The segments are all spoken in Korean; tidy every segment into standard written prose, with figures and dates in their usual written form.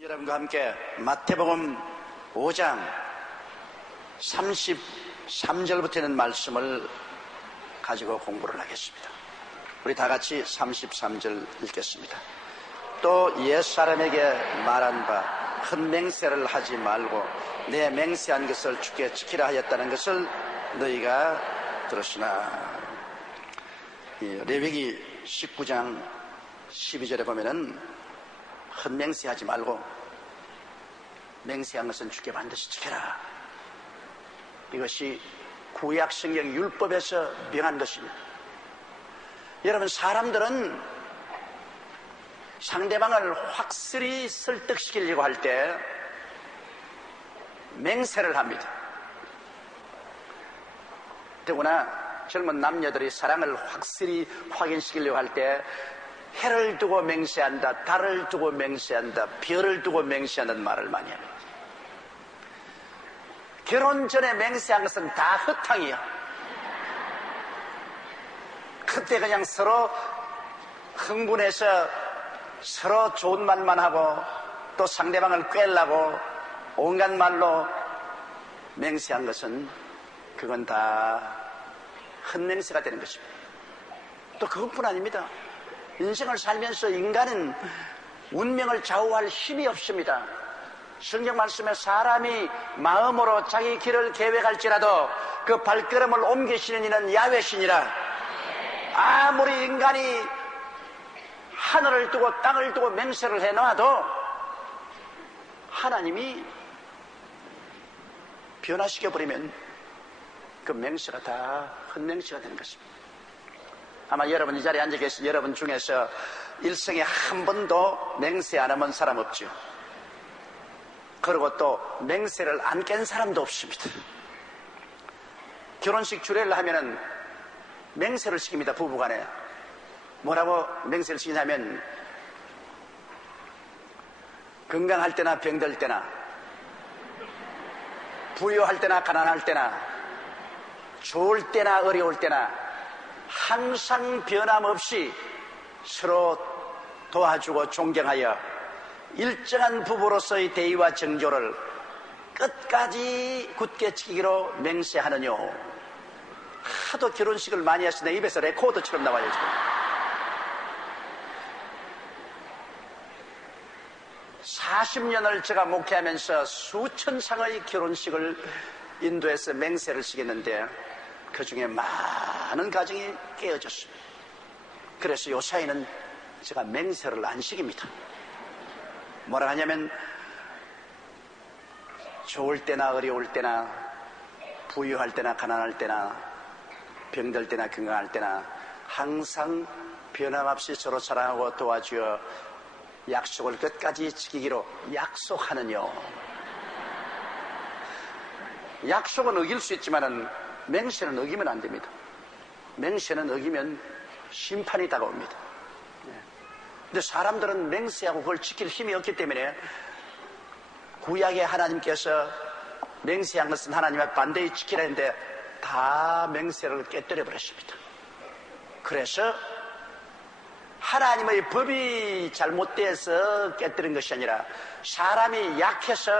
여러분과 함께 마태복음 5장 33절부터 있는 말씀을 가지고 공부를 하겠습니다. 우리 다 같이 33절 읽겠습니다. 또 옛사람에게 말한 바 큰 맹세를 하지 말고 내 맹세한 것을 주께 지키라 하였다는 것을 너희가 들었으나, 레위기 19장 12절에 보면은 헛맹세하지 말고 맹세한 것은 주께 반드시 지켜라. 이것이 구약성경 율법에서 명한 것입니다. 여러분, 사람들은 상대방을 확실히 설득시키려고 할 때 맹세를 합니다. 더구나 젊은 남녀들이 사랑을 확실히 확인시키려고 할 때 해를 두고 맹세한다, 달을 두고 맹세한다, 별을 두고 맹세한다는 말을 많이 합니다. 결혼 전에 맹세한 것은 다 허탕이야. 그때 그냥 서로 흥분해서 서로 좋은 말만 하고 또 상대방을 꿰려고 온갖 말로 맹세한 것은 그건 다 헛맹세가 되는 것입니다. 또 그것뿐 아닙니다. 인생을 살면서 인간은 운명을 좌우할 힘이 없습니다. 성경 말씀에 사람이 마음으로 자기 길을 계획할지라도 그 발걸음을 옮기시는 이는 야훼신이라. 아무리 인간이 하늘을 두고 땅을 두고 맹세를 해놔도 하나님이 변화시켜버리면 그 맹세가 다 헛맹세가 되는 것입니다. 아마 여러분 이 자리에 앉아 계신 여러분 중에서 일생에 한 번도 맹세 안 하면 사람 없죠. 그리고 또 맹세를 안 깬 사람도 없습니다. 결혼식 주례를 하면은 맹세를 시킵니다. 부부간에. 뭐라고 맹세를 시키냐면, 건강할 때나 병들 때나, 부유할 때나 가난할 때나, 좋을 때나 어려울 때나 항상 변함없이 서로 도와주고 존경하여 일정한 부부로서의 대의와 정조를 끝까지 굳게 지키기로 맹세하느뇨. 하도 결혼식을 많이 하시네. 입에서 레코더처럼 나와요 지금. 40년을 제가 목회하면서 수천 상의 결혼식을 인도에서 맹세를 시켰는데 그 중에 많은 가정이 깨어졌습니다. 그래서 요사이는 제가 맹세를 안 시킵니다. 뭐라 하냐면, 좋을 때나 어려울 때나, 부유할 때나 가난할 때나, 병들 때나 건강할 때나 항상 변함없이 서로 사랑하고 도와주어 약속을 끝까지 지키기로 약속하느뇨. 약속은 어길 수 있지만은 맹세는 어기면 안 됩니다. 맹세는 어기면 심판이 다가옵니다. 근데 사람들은 맹세하고 그걸 지킬 힘이 없기 때문에 구약의 하나님께서 맹세한 것은 하나님의 반대에 지키라 했는데 다 맹세를 깨뜨려 버렸습니다. 그래서 하나님의 법이 잘못돼서 깨뜨린 것이 아니라 사람이 약해서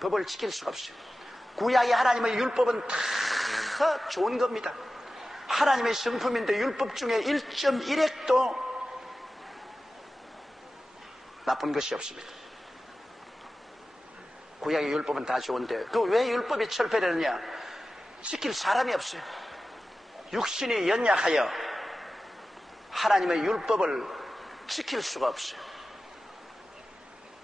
법을 지킬 수가 없어요. 구약의 하나님의 율법은 다 좋은 겁니다. 하나님의 성품인데 율법 중에 1.1획도 나쁜 것이 없습니다. 구약의 율법은 다 좋은데 그 왜 율법이 철폐되느냐? 지킬 사람이 없어요. 육신이 연약하여 하나님의 율법을 지킬 수가 없어요.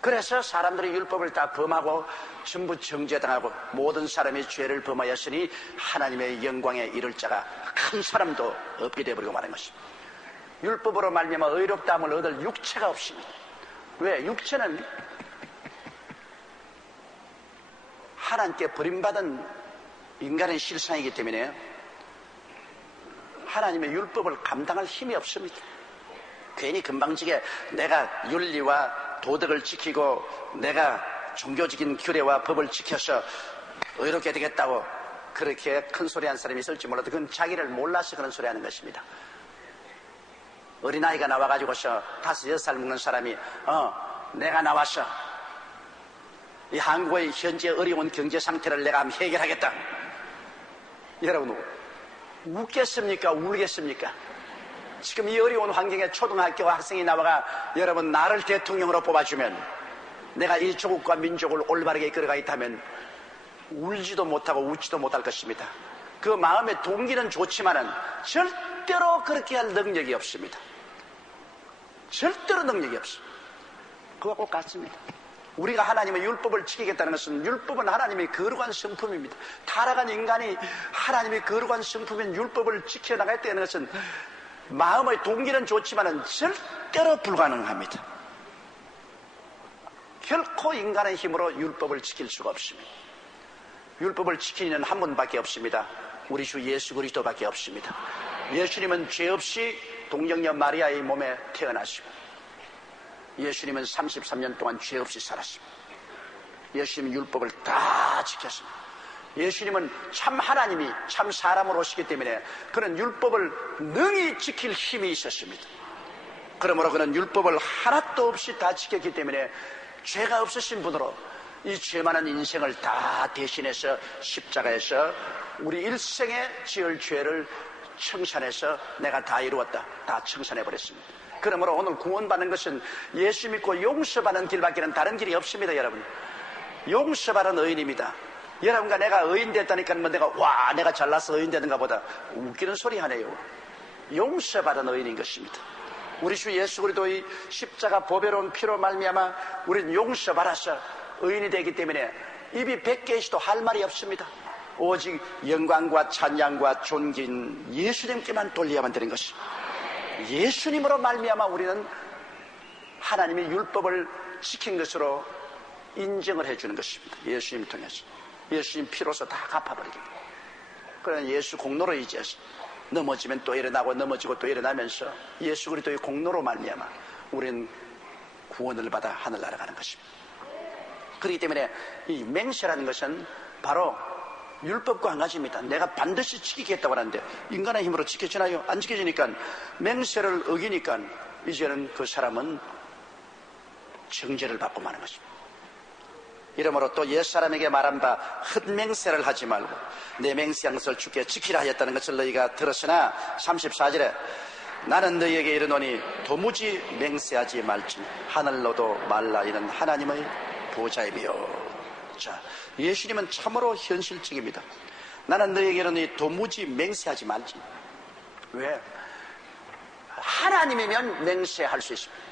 그래서 사람들이 율법을 다 범하고 전부 정죄당하고 모든 사람이 죄를 범하였으니 하나님의 영광에 이를 자가 한 사람도 없게 되어버리고 마는 것입니다. 율법으로 말미암아 의롭다함을 얻을 육체가 없습니다. 왜? 육체는 하나님께 버림받은 인간의 실상이기 때문에 하나님의 율법을 감당할 힘이 없습니다. 괜히 금방지게 내가 윤리와 도덕을 지키고 내가 종교적인 규례와 법을 지켜서 의롭게 되겠다고 그렇게 큰 소리 한 사람이 있을지 몰라도 그건 자기를 몰라서 그런 소리 하는 것입니다. 어린아이가 나와가지고서 5, 6살 먹는 사람이 내가 나와서 이 한국의 현재 어려운 경제 상태를 내가 한번 해결하겠다. 여러분, 웃겠습니까? 울겠습니까? 지금 이 어려운 환경에 초등학교 학생이 나와가 여러분 나를 대통령으로 뽑아주면 내가 이 조국과 민족을 올바르게 이끌어가 있다면 울지도 못하고 웃지도 못할 것입니다. 그 마음의 동기는 좋지만은 절대로 그렇게 할 능력이 없습니다. 절대로 능력이 없습니다. 그와 꼭 같습니다. 우리가 하나님의 율법을 지키겠다는 것은 율법은 하나님의 거룩한 성품입니다. 타락한 인간이 하나님의 거룩한 성품인 율법을 지켜나가겠다는 것은 마음의 동기는 좋지만은 절대로 불가능합니다. 결코 인간의 힘으로 율법을 지킬 수가 없습니다. 율법을 지키는 한 분밖에 없습니다. 우리 주 예수 그리스도밖에 없습니다. 예수님은 죄 없이 동정녀 마리아의 몸에 태어나시고 예수님은 33년 동안 죄 없이 살았습니다. 예수님은 율법을 다 지켰습니다. 예수님은 참 하나님이 참 사람으로 오시기 때문에 그는 율법을 능히 지킬 힘이 있었습니다. 그러므로 그는 율법을 하나도 없이 다 지켰기 때문에 죄가 없으신 분으로 이 죄 많은 인생을 다 대신해서 십자가에서 우리 일생에 지을 죄를 청산해서 내가 다 이루었다. 다 청산해버렸습니다. 그러므로 오늘 구원받는 것은 예수 믿고 용서받는 길밖에는 다른 길이 없습니다. 여러분, 용서받은 의인입니다. 여러분과 내가 의인 됐다니까 뭐 내가 잘나서 의인 되는가 보다 웃기는 소리 하네요. 용서받은 의인인 것입니다. 우리 주 예수 그리스도의 십자가 보배로운 피로 말미암아 우리는 용서받아서 의인이 되기 때문에 입이 100개 있어도 할 말이 없습니다. 오직 영광과 찬양과 존귀는 예수님께만 돌려야만 되는 것입니다. 예수님으로 말미암아 우리는 하나님의 율법을 지킨 것으로 인정을 해주는 것입니다. 예수님 통해서 예수님 피로서 다 갚아버립니다. 그러나 예수 공로로 이제 넘어지면 또 일어나고 넘어지고 또 일어나면서 예수 그리스도의 공로로 말미암아 우리는 구원을 받아 하늘나라 가는 것입니다. 그렇기 때문에 이 맹세라는 것은 바로 율법과 한 가지입니다. 내가 반드시 지키겠다고 하는데 인간의 힘으로 지켜지나요? 안 지켜지니까 맹세를 어기니까 이제는 그 사람은 정죄를 받고 마는 것입니다. 이러므로 또 옛사람에게 말한 바 헛맹세를 하지 말고 내 맹세한 것을 주께 지키라 하였다는 것을 너희가 들었으나 34절에 나는 너희에게 이르노니 도무지 맹세하지 말지 하늘로도 말라 이는 하나님의 보좌이며. 자, 예수님은 참으로 현실적입니다. 나는 너희에게 이르노니 도무지 맹세하지 말지. 왜? 하나님이면 맹세할 수 있습니다.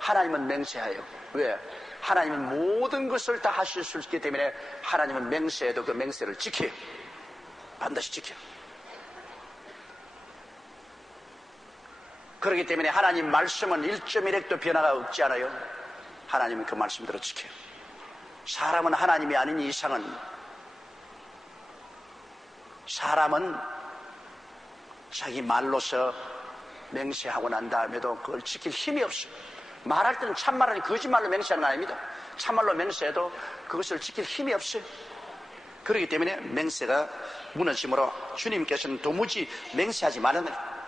하나님은 맹세해요. 왜? 하나님은 모든 것을 다 하실 수 있기 때문에 하나님은 맹세해도 그 맹세를 지켜요. 반드시 지켜요. 그렇기 때문에 하나님 말씀은 1.1핵도 변화가 없지 않아요. 하나님은 그 말씀대로 지켜요. 사람은 하나님이 아닌 이상은 사람은 자기 말로서 맹세하고 난 다음에도 그걸 지킬 힘이 없어요. 말할 때는 참말은 거짓말로 맹세하는 거 아닙니다. 참말로 맹세해도 그것을 지킬 힘이 없어요. 그렇기 때문에 맹세가 무너지므로 주님께서는 도무지 맹세하지 말아라.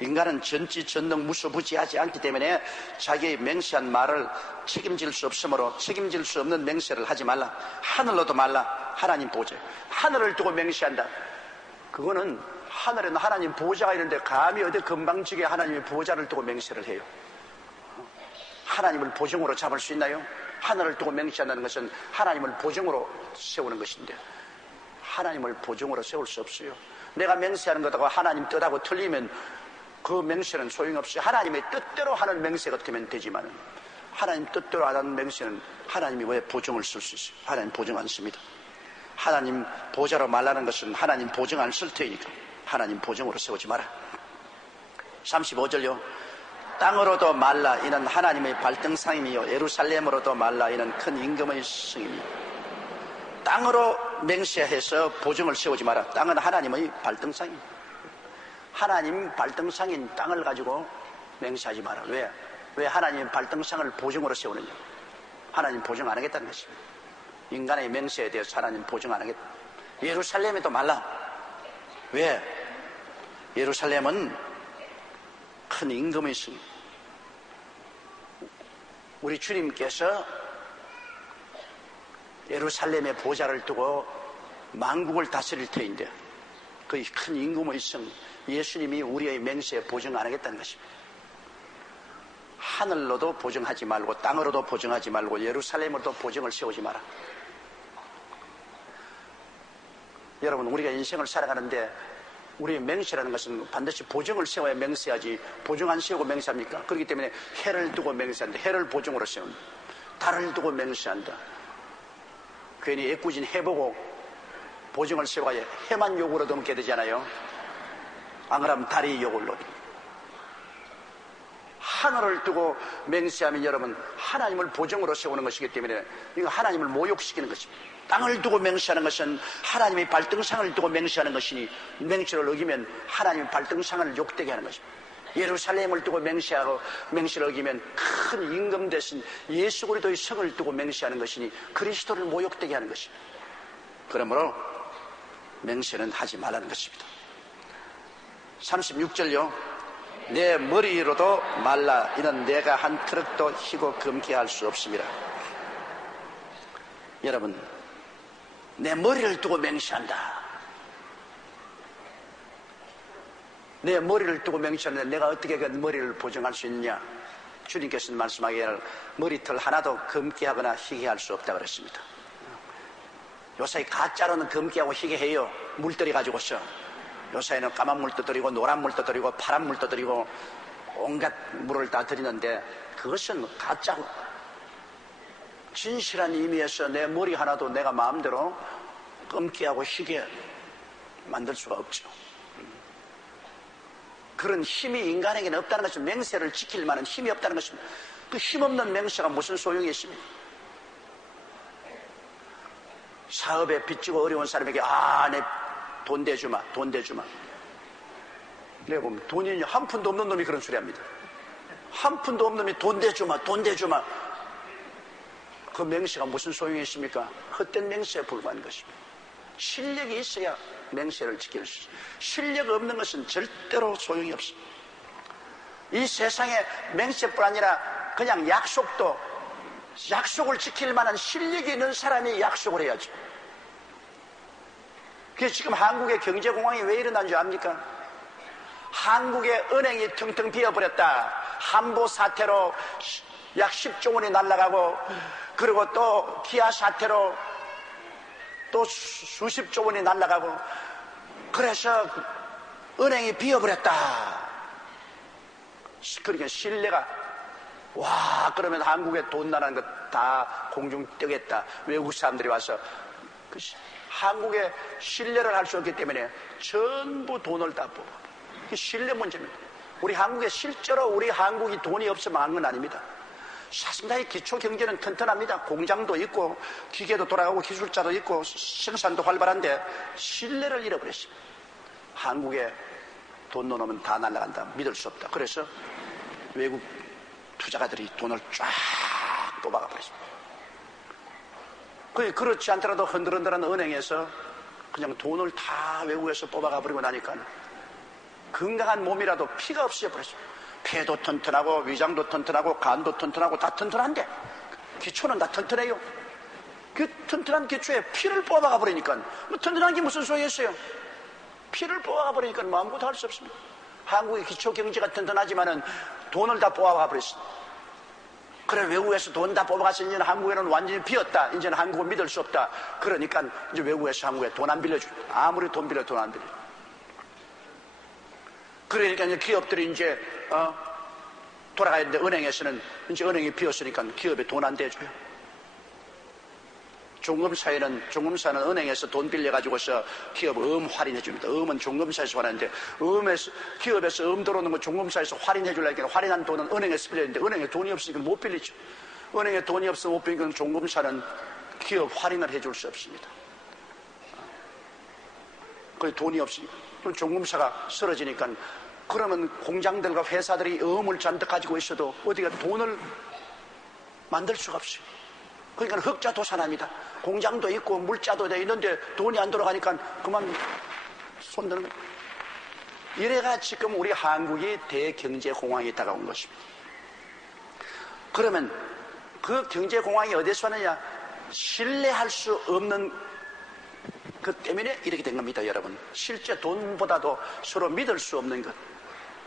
인간은 전지전능 무소부지하지 않기 때문에 자기의 맹세한 말을 책임질 수 없으므로 책임질 수 없는 맹세를 하지 말라. 하늘로도 말라. 하나님 보좌. 하늘을 두고 맹세한다. 그거는 하늘에는 하나님 보좌가 있는데 감히 어디 건방지게 하나님의 보좌를 두고 맹세를 해요. 하나님을 보증으로 잡을 수 있나요? 하늘을 두고 맹세한다는 것은 하나님을 보증으로 세우는 것인데 하나님을 보증으로 세울 수 없어요. 내가 맹세하는 것하고 하나님 뜻하고 틀리면 그 맹세는 소용없이 하나님의 뜻대로 하는 맹세가 되면 되지만 하나님 뜻대로 안 하는 맹세는 하나님이 왜 보증을 쓸 수 있어요? 하나님 보증 안 씁니다. 하나님 보좌로 말하는 것은 하나님 보증 안 쓸 테니까 하나님 보증으로 세우지 마라. 35절요. 땅으로도 말라 이는 하나님의 발등상이며 예루살렘으로도 말라 이는 큰 임금의 성이며. 땅으로 맹세해서 보증을 세우지 마라. 땅은 하나님의 발등상입니다. 하나님 발등상인 땅을 가지고 맹세하지 마라. 왜? 왜 하나님 발등상을 보증으로 세우느냐? 하나님 보증 안 하겠다는 것입니다. 인간의 맹세에 대해서 하나님 보증 안 하겠다. 예루살렘에도 말라. 왜? 예루살렘은 큰 임금의 성. 우리 주님께서 예루살렘의 보좌를 두고 만국을 다스릴 터인데 그 큰 임금의 성 예수님이 우리의 맹세에 보증 안 하겠다는 것입니다. 하늘로도 보증하지 말고 땅으로도 보증하지 말고 예루살렘으로도 보증을 세우지 마라. 여러분, 우리가 인생을 살아가는데 우리의 맹세라는 것은 반드시 보증을 세워야 맹세하지, 보증 안 세우고 맹세합니까? 그렇기 때문에 해를 두고 맹세한다. 해를 보증으로 세운다. 달을 두고 맹세한다. 괜히 애꿎은 해보고 보증을 세워야 해만 욕으로 넘게 되잖아요. 안 그러면 달이 욕을 넣어. 하늘을 두고 맹세하면 여러분, 하나님을 보증으로 세우는 것이기 때문에 이거 하나님을 모욕시키는 것입니다. 땅을 두고 맹세하는 것은 하나님의 발등상을 두고 맹세하는 것이니 맹세를 어기면 하나님의 발등상을 욕되게 하는 것입니다. 예루살렘을 두고 맹세하고 맹세를 어기면 큰 임금 대신 예수 그리스도의 성을 두고 맹세하는 것이니 그리스도를 모욕되게 하는 것입니다. 그러므로 맹세는 하지 말라는 것입니다. 36절요. 내 머리로도 말라. 이는 내가 한 트럭도 희고 금케 할 수 없습니다. 여러분, 내 머리를 두고 맹세한다. 내 머리를 두고 맹세하는데 내가 어떻게 그 머리를 보증할 수 있느냐? 주님께서는 말씀하기를 머리털 하나도 금게 하거나 희게 할 수 없다 그랬습니다. 요새 가짜로는 금게하고 희게 해요. 물들이 가지고서. 요새는 까만 물도 들이고 노란 물도 들이고 파란 물도 들이고 온갖 물을 다 들이는데 그것은 가짜고 진실한 의미에서 내 머리 하나도 내가 마음대로 검게하고 희게 만들 수가 없죠. 그런 힘이 인간에게는 없다는 것은 맹세를 지킬 만한 힘이 없다는 것입니다. 그 힘없는 맹세가 무슨 소용이 있습니까? 사업에 빚지고 어려운 사람에게 내 돈 대주마, 돈 대주마. 내가 보면 돈이 한 푼도 없는 놈이 그런 소리 합니다. 한 푼도 없는 놈이 돈 대주마, 돈 대주마. 그 맹세가 무슨 소용이 있습니까? 헛된 맹세에 불과한 것입니다. 실력이 있어야 맹세를 지킬 수 있어요. 실력 없는 것은 절대로 소용이 없습니다. 이 세상에 맹세뿐 아니라 그냥 약속을 지킬 만한 실력이 있는 사람이 약속을 해야죠. 그래서 지금 한국의 경제공황이 왜 일어난 줄 압니까? 한국의 은행이 텅텅 비어버렸다. 한보 사태로 약 10조 원이 날아가고, 그리고 또 기아 사태로 또 수십조 원이 날아가고, 그래서 은행이 비어버렸다. 그러니까 신뢰가, 그러면 한국에 돈 나라는 것 다 공중 뜨겠다. 외국 사람들이 와서 한국에 신뢰를 할 수 없기 때문에 전부 돈을 다 뽑아. 그게 신뢰 문제입니다. 우리 한국에 실제로 우리 한국이 돈이 없어 망한 건 아닙니다. 상당히 기초 경제는 튼튼합니다. 공장도 있고 기계도 돌아가고 기술자도 있고 생산도 활발한데 신뢰를 잃어버렸습니다. 한국에 돈 넣으면 다 날아간다. 믿을 수 없다. 그래서 외국 투자가들이 돈을 쫙 뽑아가 버렸습니다. 그렇지 않더라도 흔들흔들한 은행에서 그냥 돈을 다 외국에서 뽑아가 버리고 나니까 건강한 몸이라도 피가 없어져 버렸습니다. 폐도 튼튼하고 위장도 튼튼하고 간도 튼튼하고 다 튼튼한데 기초는 다 튼튼해요. 그 튼튼한 기초에 피를 뽑아가 버리니까 튼튼한 게 무슨 소용이 있어요? 피를 뽑아가 버리니까 아무것도 할 수 없습니다. 한국의 기초 경제가 튼튼하지만은 돈을 다 뽑아가 버렸습니다. 그래, 외국에서 돈 다 뽑아가서 이제는 한국에는 완전히 비었다. 이제는 한국을 믿을 수 없다. 그러니까 이제 외국에서 한국에 돈 안 빌려줘. 아무리 돈 빌려 돈 안 빌려. 그러니까 이제 기업들이 이제 돌아가야 되는데 은행에서는 이제 은행이 비었으니까 기업에 돈 안 대줘요. 종금사는 은행에서 돈 빌려가지고서 기업 할인해 줍니다. 음은 종금사에서 할인하는데 기업에서 들어오는 거 종금사에서 할인해 주려니까 할인한 돈은 은행에서 빌려야 되는데 은행에 돈이 없으니까 못 빌리죠. 은행에 돈이 없으면 못 빌리니까 종금사는 기업 할인을 해줄 수 없습니다. 그 돈이 없으니까 종금사가 쓰러지니까 그러면 공장들과 회사들이 음을 잔뜩 가지고 있어도 어디가 돈을 만들 수가 없어요. 그러니까 흑자도산합니다. 공장도 있고 물자도 돼 있는데 돈이 안 들어가니까 그만 손드는 거예요. 이래가 지금 우리 한국이 대경제공황에 다가온 것입니다. 그러면 그 경제공황이 어디서 왔느냐? 신뢰할 수 없는 것 때문에 이렇게 된 겁니다, 여러분. 실제 돈보다도 서로 믿을 수 없는 것.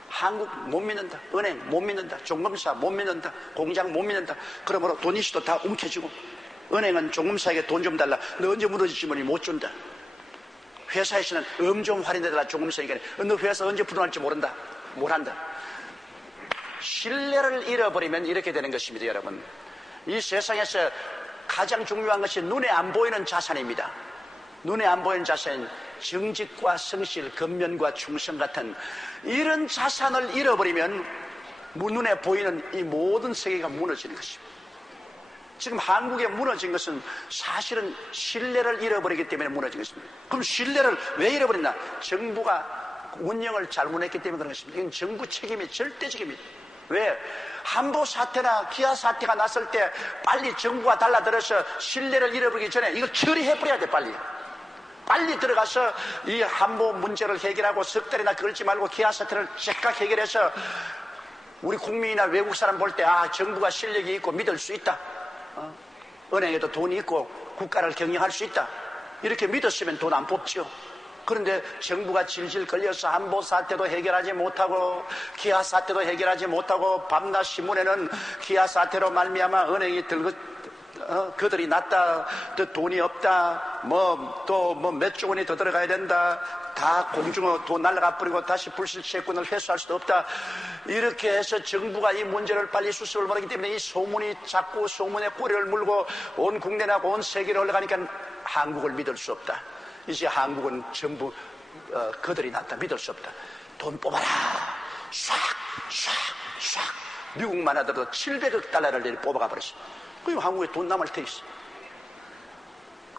한국 못 믿는다, 은행 못 믿는다, 종금사 못 믿는다, 공장 못 믿는다. 그러므로 돈 있어도 다 움켜쥐고, 은행은 종금사에게 돈 좀 달라. 너 언제 무너질지 모르니 못 준다. 회사에서는 좀 할인해달라. 종금사에게 너 회사 언제 불어날지 모른다. 뭘 한다. 신뢰를 잃어버리면 이렇게 되는 것입니다, 여러분. 이 세상에서 가장 중요한 것이 눈에 안 보이는 자산입니다. 눈에 안 보이는 자산인 정직과 성실, 근면과 충성 같은 이런 자산을 잃어버리면 눈에 보이는 이 모든 세계가 무너지는 것입니다. 지금 한국에 무너진 것은 사실은 신뢰를 잃어버리기 때문에 무너진 것입니다. 그럼 신뢰를 왜 잃어버렸나? 정부가 운영을 잘못했기 때문에 그런 것입니다. 이건 정부 책임이 절대적입니다. 왜? 한보 사태나 기아 사태가 났을 때 빨리 정부가 달라들어서 신뢰를 잃어버리기 전에 이걸 처리해버려야 돼. 빨리 들어가서 이 한보 문제를 해결하고 석 달이나 걸지 말고 기아 사태를 즉각 해결해서 우리 국민이나 외국 사람 볼 때 정부가 실력이 있고 믿을 수 있다. 은행에도 돈이 있고 국가를 경영할 수 있다. 이렇게 믿었으면 돈 안 뽑죠. 그런데 정부가 질질 걸려서 한보 사태도 해결하지 못하고 기아 사태도 해결하지 못하고 밤낮 신문에는 기아 사태로 말미암아 은행이 그들이 났다, 또 돈이 없다, 또 몇 조 원이 더 들어가야 된다, 다 공중어 돈 날라가 버리고 다시 불실채권을 회수할 수도 없다. 이렇게 해서 정부가 이 문제를 빨리 수습을 못하기 때문에 이 소문이 자꾸 소문에 꼬리를 물고 온 국내나 온 세계로 흘러가니까 한국을 믿을 수 없다. 이제 한국은 전부 그들이 났다, 믿을 수 없다. 돈 뽑아라, 싹 미국만 하더라도 700억 달러를 뽑아가 버렸어. 그럼 한국에 돈 남을 테 있어.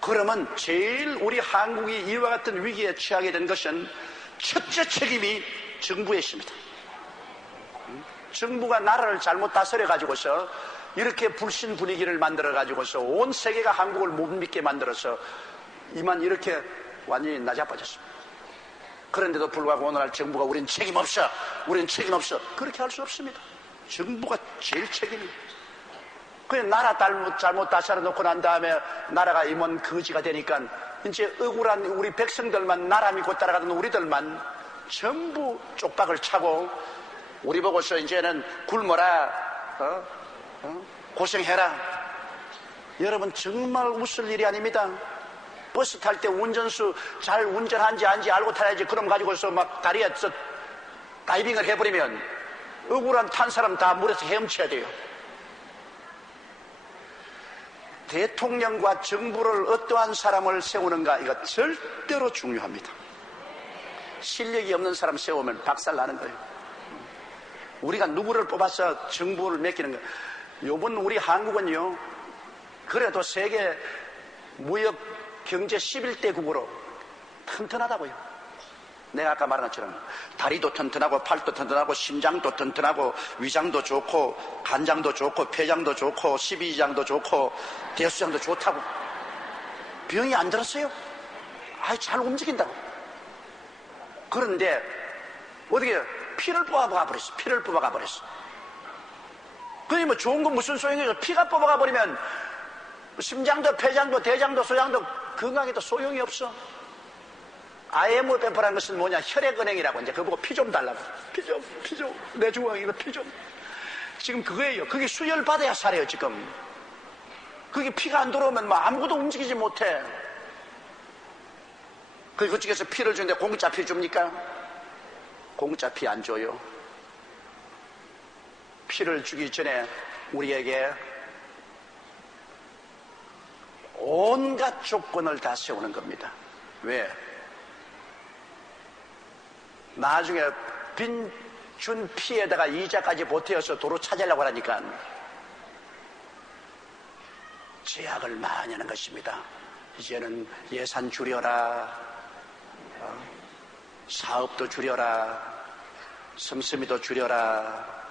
그러면 제일 우리 한국이 이와 같은 위기에 처하게 된 것은 첫째 책임이 정부에 있습니다. 정부가 나라를 잘못 다스려 가지고서 이렇게 불신 분위기를 만들어 가지고서 온 세계가 한국을 못 믿게 만들어서 이만 이렇게 완전히 나자빠졌습니다. 그런데도 불구하고 오늘날 정부가 우린 책임 없어, 그렇게 할 수 없습니다. 정부가 제일 책임입니다. 그냥 나라 잘못 다스려 놓고 난 다음에 나라가 임원 거지가 되니까 이제 억울한 우리 백성들만, 나라 믿고 따라가던 우리들만 전부 쪽박을 차고 우리 보고서 이제는 굶어라, 고생해라. 여러분 정말 웃을 일이 아닙니다. 버스 탈 때 운전수 잘 운전한지 아닌지 알고 타야지. 그럼 가지고서 막 다리에서 다이빙을 해버리면 억울한 탄 사람 다 물에서 헤엄쳐야 돼요. 대통령과 정부를 어떠한 사람을 세우는가, 이거 절대로 중요합니다. 실력이 없는 사람 세우면 박살나는 거예요. 우리가 누구를 뽑아서 정부를 맡기는 거예요. 요번 우리 한국은요, 그래도 세계 무역 경제 11대국으로 튼튼하다고요. 내가 아까 말한 것처럼 다리도 튼튼하고 팔도 튼튼하고 심장도 튼튼하고 위장도 좋고 간장도 좋고 폐장도 좋고 십이장도 좋고 대수장도 좋다고. 병이 안 들었어요. 잘 움직인다고. 그런데 어떻게 피를 뽑아가 버렸어. 그러니 뭐 좋은 건 무슨 소용이죠. 피가 뽑아가 버리면 심장도 폐장도 대장도 소장도 건강에도 소용이 없어. IMF라는 것은 뭐냐? 혈액은행이라고. 이제 그거 보고 피 좀 달라고. 피 좀. 내 중앙이가 피 좀. 지금 그거예요. 그게 수혈 받아야 살아요, 지금. 그게 피가 안 들어오면 뭐 아무것도 움직이지 못해. 그쪽에서 피를 주는데 공짜 피 줍니까? 공짜 피 안 줘요. 피를 주기 전에 우리에게 온갖 조건을 다 세우는 겁니다. 왜? 나중에 준 피에다가 이자까지 보태어서 도로 찾으려고 하니까 제약을 많이 하는 것입니다. 이제는 예산 줄여라, 사업도 줄여라, 씀씀이도 줄여라,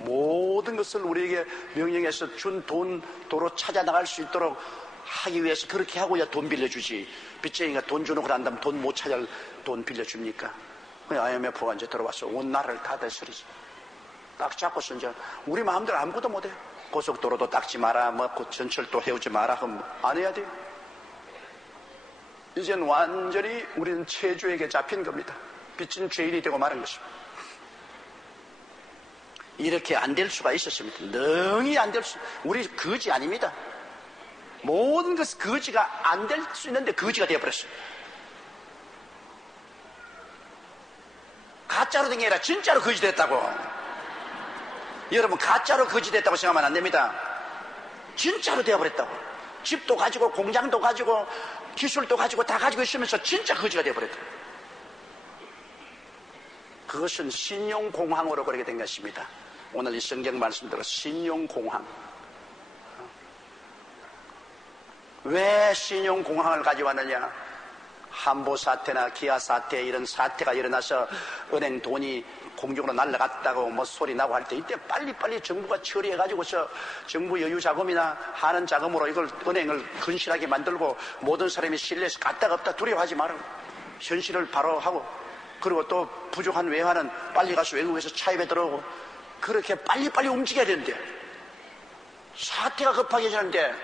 모든 것을 우리에게 명령해서 준 돈 도로 찾아 나갈 수 있도록 하기 위해서 그렇게 하고야 돈 빌려주지. 빚쟁이가 돈 주는 걸 안다면 돈 못 찾아 돈 빌려줍니까? IMF가 이제 들어와서 온 나라를 다 다스리지. 딱 잡고서 이제 우리 마음대로 아무것도 못해요. 고속도로도 닦지 마라, 뭐 전철도 해오지 마라 하면 안 해야 돼요. 이젠 완전히 우리는 체주에게 잡힌 겁니다. 빚진 죄인이 되고 마는 것입니다. 이렇게 안 될 수가 있었습니다. 능히 안 될 수, 우리 거지 아닙니다. 모든 것은 거지가 안 될 수 있는데 거지가 되어버렸어요. 가짜로 된 게 아니라 진짜로 거지 됐다고. 여러분, 가짜로 거지 됐다고 생각하면 안 됩니다. 진짜로 되어버렸다고. 집도 가지고 공장도 가지고 기술도 가지고 다 가지고 있으면서 진짜 거지가 되어버렸다. 그것은 신용공황으로 그렇게 된 것입니다. 오늘 이 성경 말씀대로 신용공황. 왜 신용공황을 가져왔느냐? 한보 사태나 기아 사태, 이런 사태가 일어나서 은행 돈이 공중으로 날아갔다고 뭐 소리 나고 할 때, 이때 빨리빨리 정부가 처리해가지고서 정부 여유 자금이나 하는 자금으로 이걸 은행을 근실하게 만들고 모든 사람이 신뢰해서 갔다 없다 두려워하지 말고 현실을 바로 하고, 그리고 또 부족한 외화는 빨리 가서 외국에서 차입해 들어오고, 그렇게 빨리빨리 움직여야 되는데 사태가 급하게지는데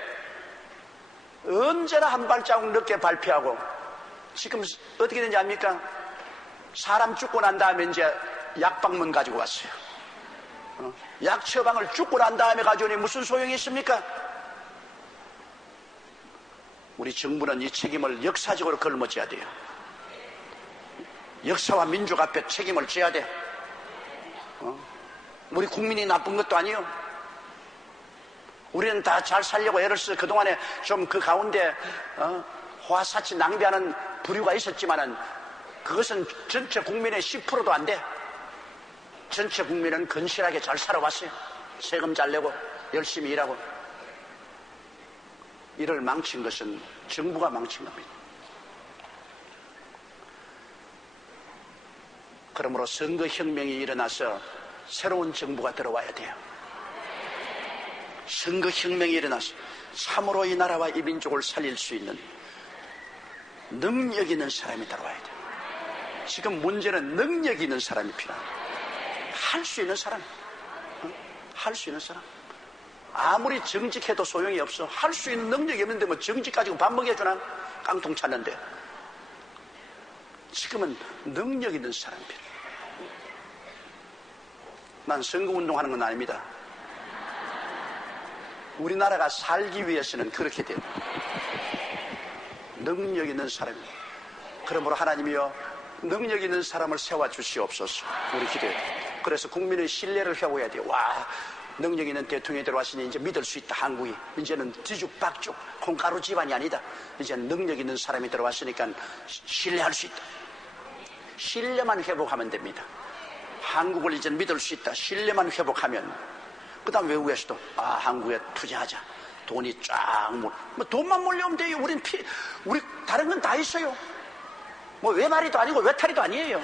언제나 한 발자국 늦게 발표하고, 지금 어떻게 되는지 압니까? 사람 죽고 난 다음에 이제 약방문 가지고 왔어요. 약 처방을 죽고 난 다음에 가져오니 무슨 소용이 있습니까? 우리 정부는 이 책임을 역사적으로 걸머져야 돼요. 역사와 민족 앞에 책임을 져야 돼. 우리 국민이 나쁜 것도 아니요. 우리는 다 잘 살려고 애를 써. 그동안에 좀 그 가운데 화사치 낭비하는 부류가 있었지만은 그것은 전체 국민의 10%도 안 돼. 전체 국민은 건실하게 잘 살아왔어요. 세금 잘 내고 열심히 일하고. 이를 망친 것은 정부가 망친 겁니다. 그러므로 선거혁명이 일어나서 새로운 정부가 들어와야 돼요. 선거혁명이 일어나서 참으로 이 나라와 이 민족을 살릴 수 있는 능력 있는 사람이 들어와야 돼요. 지금 문제는 능력 있는 사람이 필요합니다. 할 수 있는 사람, 할 수 있는 사람. 아무리 정직해도 소용이 없어. 할 수 있는 능력이 없는데 뭐 정직 가지고 밥 먹여주나? 깡통 찾는데. 지금은 능력 있는 사람이 필요해. 난 선거운동하는 건 아닙니다. 우리나라가 살기 위해서는 그렇게 돼요. 능력 있는 사람입니다. 그러므로 하나님이여, 능력 있는 사람을 세워주시옵소서. 우리 기도해요. 그래서 국민의 신뢰를 회복해야 돼요. 와, 능력 있는 대통령이 들어왔으니 이제 믿을 수 있다. 한국이 이제는 뒤죽박죽 콩가루 집안이 아니다. 이제 능력 있는 사람이 들어왔으니까 신뢰할 수 있다. 신뢰만 회복하면 됩니다. 한국을 이제 믿을 수 있다. 신뢰만 회복하면, 그 다음 외국에서도 한국에 투자하자. 돈이 쫙 뭐 돈만 몰려오면 돼요. 우리 다른 건 다 있어요. 뭐 외마리도 아니고 외타리도 아니에요.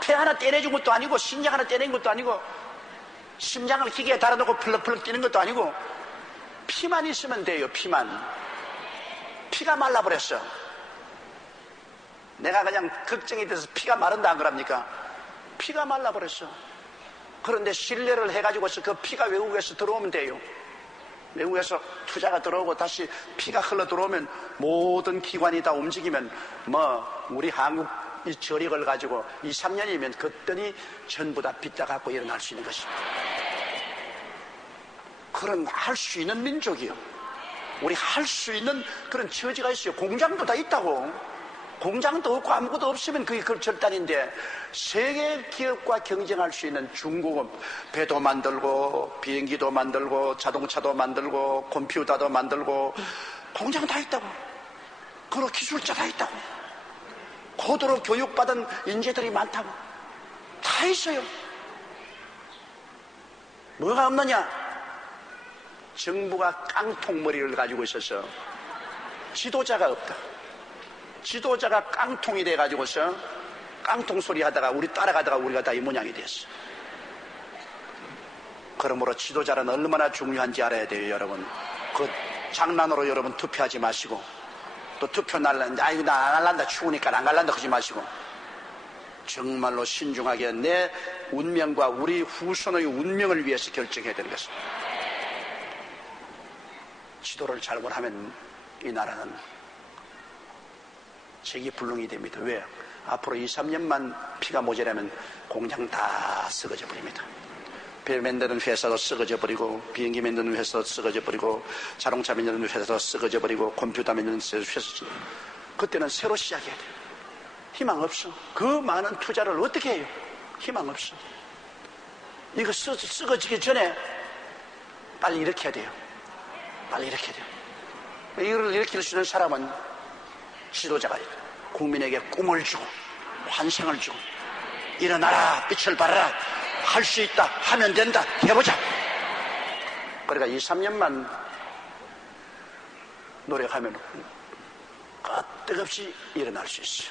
폐 하나 떼내준 것도 아니고 심장 하나 떼낸 것도 아니고 심장을 기계에 달아놓고 펄럭펄럭 뛰는 것도 아니고 피만 있으면 돼요. 피가 말라버렸어. 내가 그냥 걱정이 돼서 피가 마른다 안 그럽니까? 피가 말라버렸어. 그런데 신뢰를 해가지고서 그 피가 외국에서 들어오면 돼요. 외국에서 투자가 들어오고 다시 피가 흘러 들어오면 모든 기관이 다 움직이면 우리 한국 이 저력을 가지고 2, 3년이면 그때니 전부 다 빚다 갖고 일어날 수 있는 것입니다. 그런 할 수 있는 민족이요. 우리 할 수 있는 그런 처지가 있어요. 공장도 다 있다고. 공장도 없고 아무것도 없으면 그게 절단인데, 세계 기업과 경쟁할 수 있는 중국은 배도 만들고 비행기도 만들고 자동차도 만들고 컴퓨터도 만들고 공장 다 있다고. 그리고 기술자 다 있다고. 고도로 교육받은 인재들이 많다고. 다 있어요. 뭐가 없느냐? 정부가 깡통머리를 가지고 있어서 지도자가 없다. 지도자가 깡통이 돼가지고서 깡통 소리 하다가 우리 따라가다가 우리가 다 이 모양이 됐어. 그러므로 지도자는 얼마나 중요한지 알아야 돼요, 여러분. 그 장난으로 여러분 투표하지 마시고, 또 투표 날라는데 나 안 갈란다, 추우니까 안 갈란다 그러지 마시고, 정말로 신중하게 내 운명과 우리 후손의 운명을 위해서 결정해야 되는 것입니다. 지도를 잘못하면 이 나라는 제기불능이 됩니다. 왜? 앞으로 2, 3년만 피가 모자라면 공장 다 썩어져 버립니다. 배 만드는 회사도 썩어져 버리고, 비행기 만드는 회사도 썩어져 버리고, 자동차 만드는 회사도 썩어져 버리고, 컴퓨터 만드는 회사도. 그때는 새로 시작해야 돼요. 희망 없어. 그 많은 투자를 어떻게 해요? 희망 없어. 이거 썩어지기 전에 빨리 일으켜야 돼요. 빨리 일으켜야 돼요. 이걸 일으킬 수 있는 사람은 지도자가 국민에게 꿈을 주고 환상을 주고, 일어나라, 빛을 발하라, 할 수 있다, 하면 된다, 해보자. 그러니까 2, 3년만 노력하면 끄떡없이 일어날 수 있어요.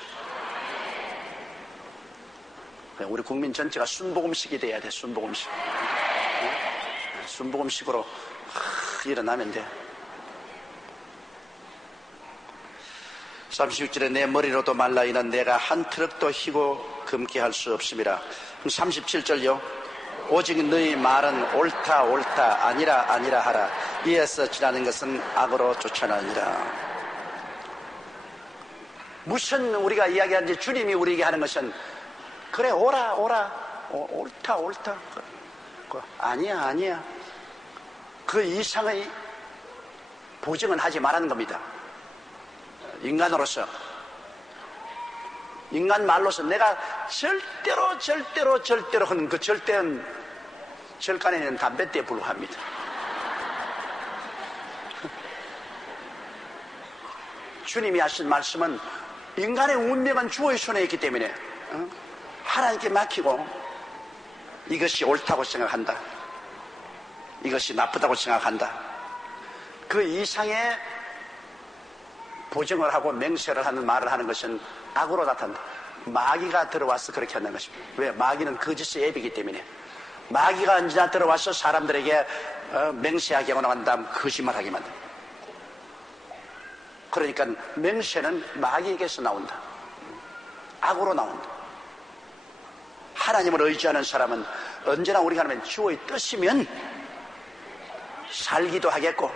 우리 국민 전체가 순복음식이 돼야 돼. 순복음식. 순복음식으로 일어나면 돼. 36절에 내 머리로도 말라이는 내가 한 트럭도 희고 금게 할 수 없음이라. 37절요. 오직 너희 말은 옳다 옳다 아니라 아니라 하라. 이에서 지나는 것은 악으로 쫓아나니라. 무슨 우리가 이야기하는지 주님이 우리에게 하는 것은 그래 오라 오라 옳다 옳다 아니야 아니야 그 이상의 보증은 하지 말라는 겁니다. 인간으로서, 인간 말로서 내가 절대로 하는 그 절대는 절간에 있는 담뱃대에 불과합니다. 주님이 하신 말씀은 인간의 운명은 주의 손에 있기 때문에 하나님께 맡기고 이것이 옳다고 생각한다, 이것이 나쁘다고 생각한다, 그 이상의 보증을 하고 맹세를 하는 말을 하는 것은 악으로 나타난다. 마귀가 들어와서 그렇게 한다는 것입니다. 왜? 마귀는 거짓의 앱이기 때문에. 마귀가 언제나 들어와서 사람들에게 맹세하게 하고 난 다음 거짓말하게 만든다. 그러니까 맹세는 마귀에게서 나온다. 악으로 나온다. 하나님을 의지하는 사람은 언제나 우리가 하면 주의 뜻이면 살기도 하겠고,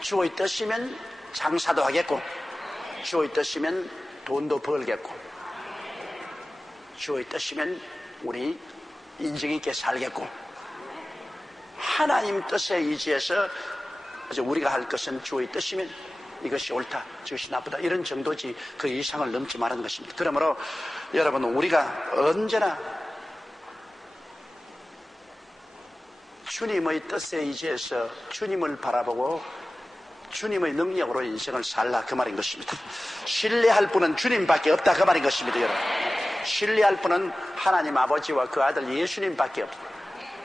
주의 뜻이면 장사도 하겠고, 주의 뜻이면 돈도 벌겠고, 주의 뜻이면 우리 인정 있게 살겠고, 하나님 뜻에 의지해서 우리가 할 것은 주의 뜻이면 이것이 옳다, 저것이 나쁘다, 이런 정도지 그 이상을 넘지 말하는 것입니다. 그러므로 여러분, 우리가 언제나 주님의 뜻에 의지해서 주님을 바라보고 주님의 능력으로 인생을 살라, 그 말인 것입니다. 신뢰할 분은 주님밖에 없다, 그 말인 것입니다. 여러분, 신뢰할 분은 하나님 아버지와 그 아들 예수님밖에 없다.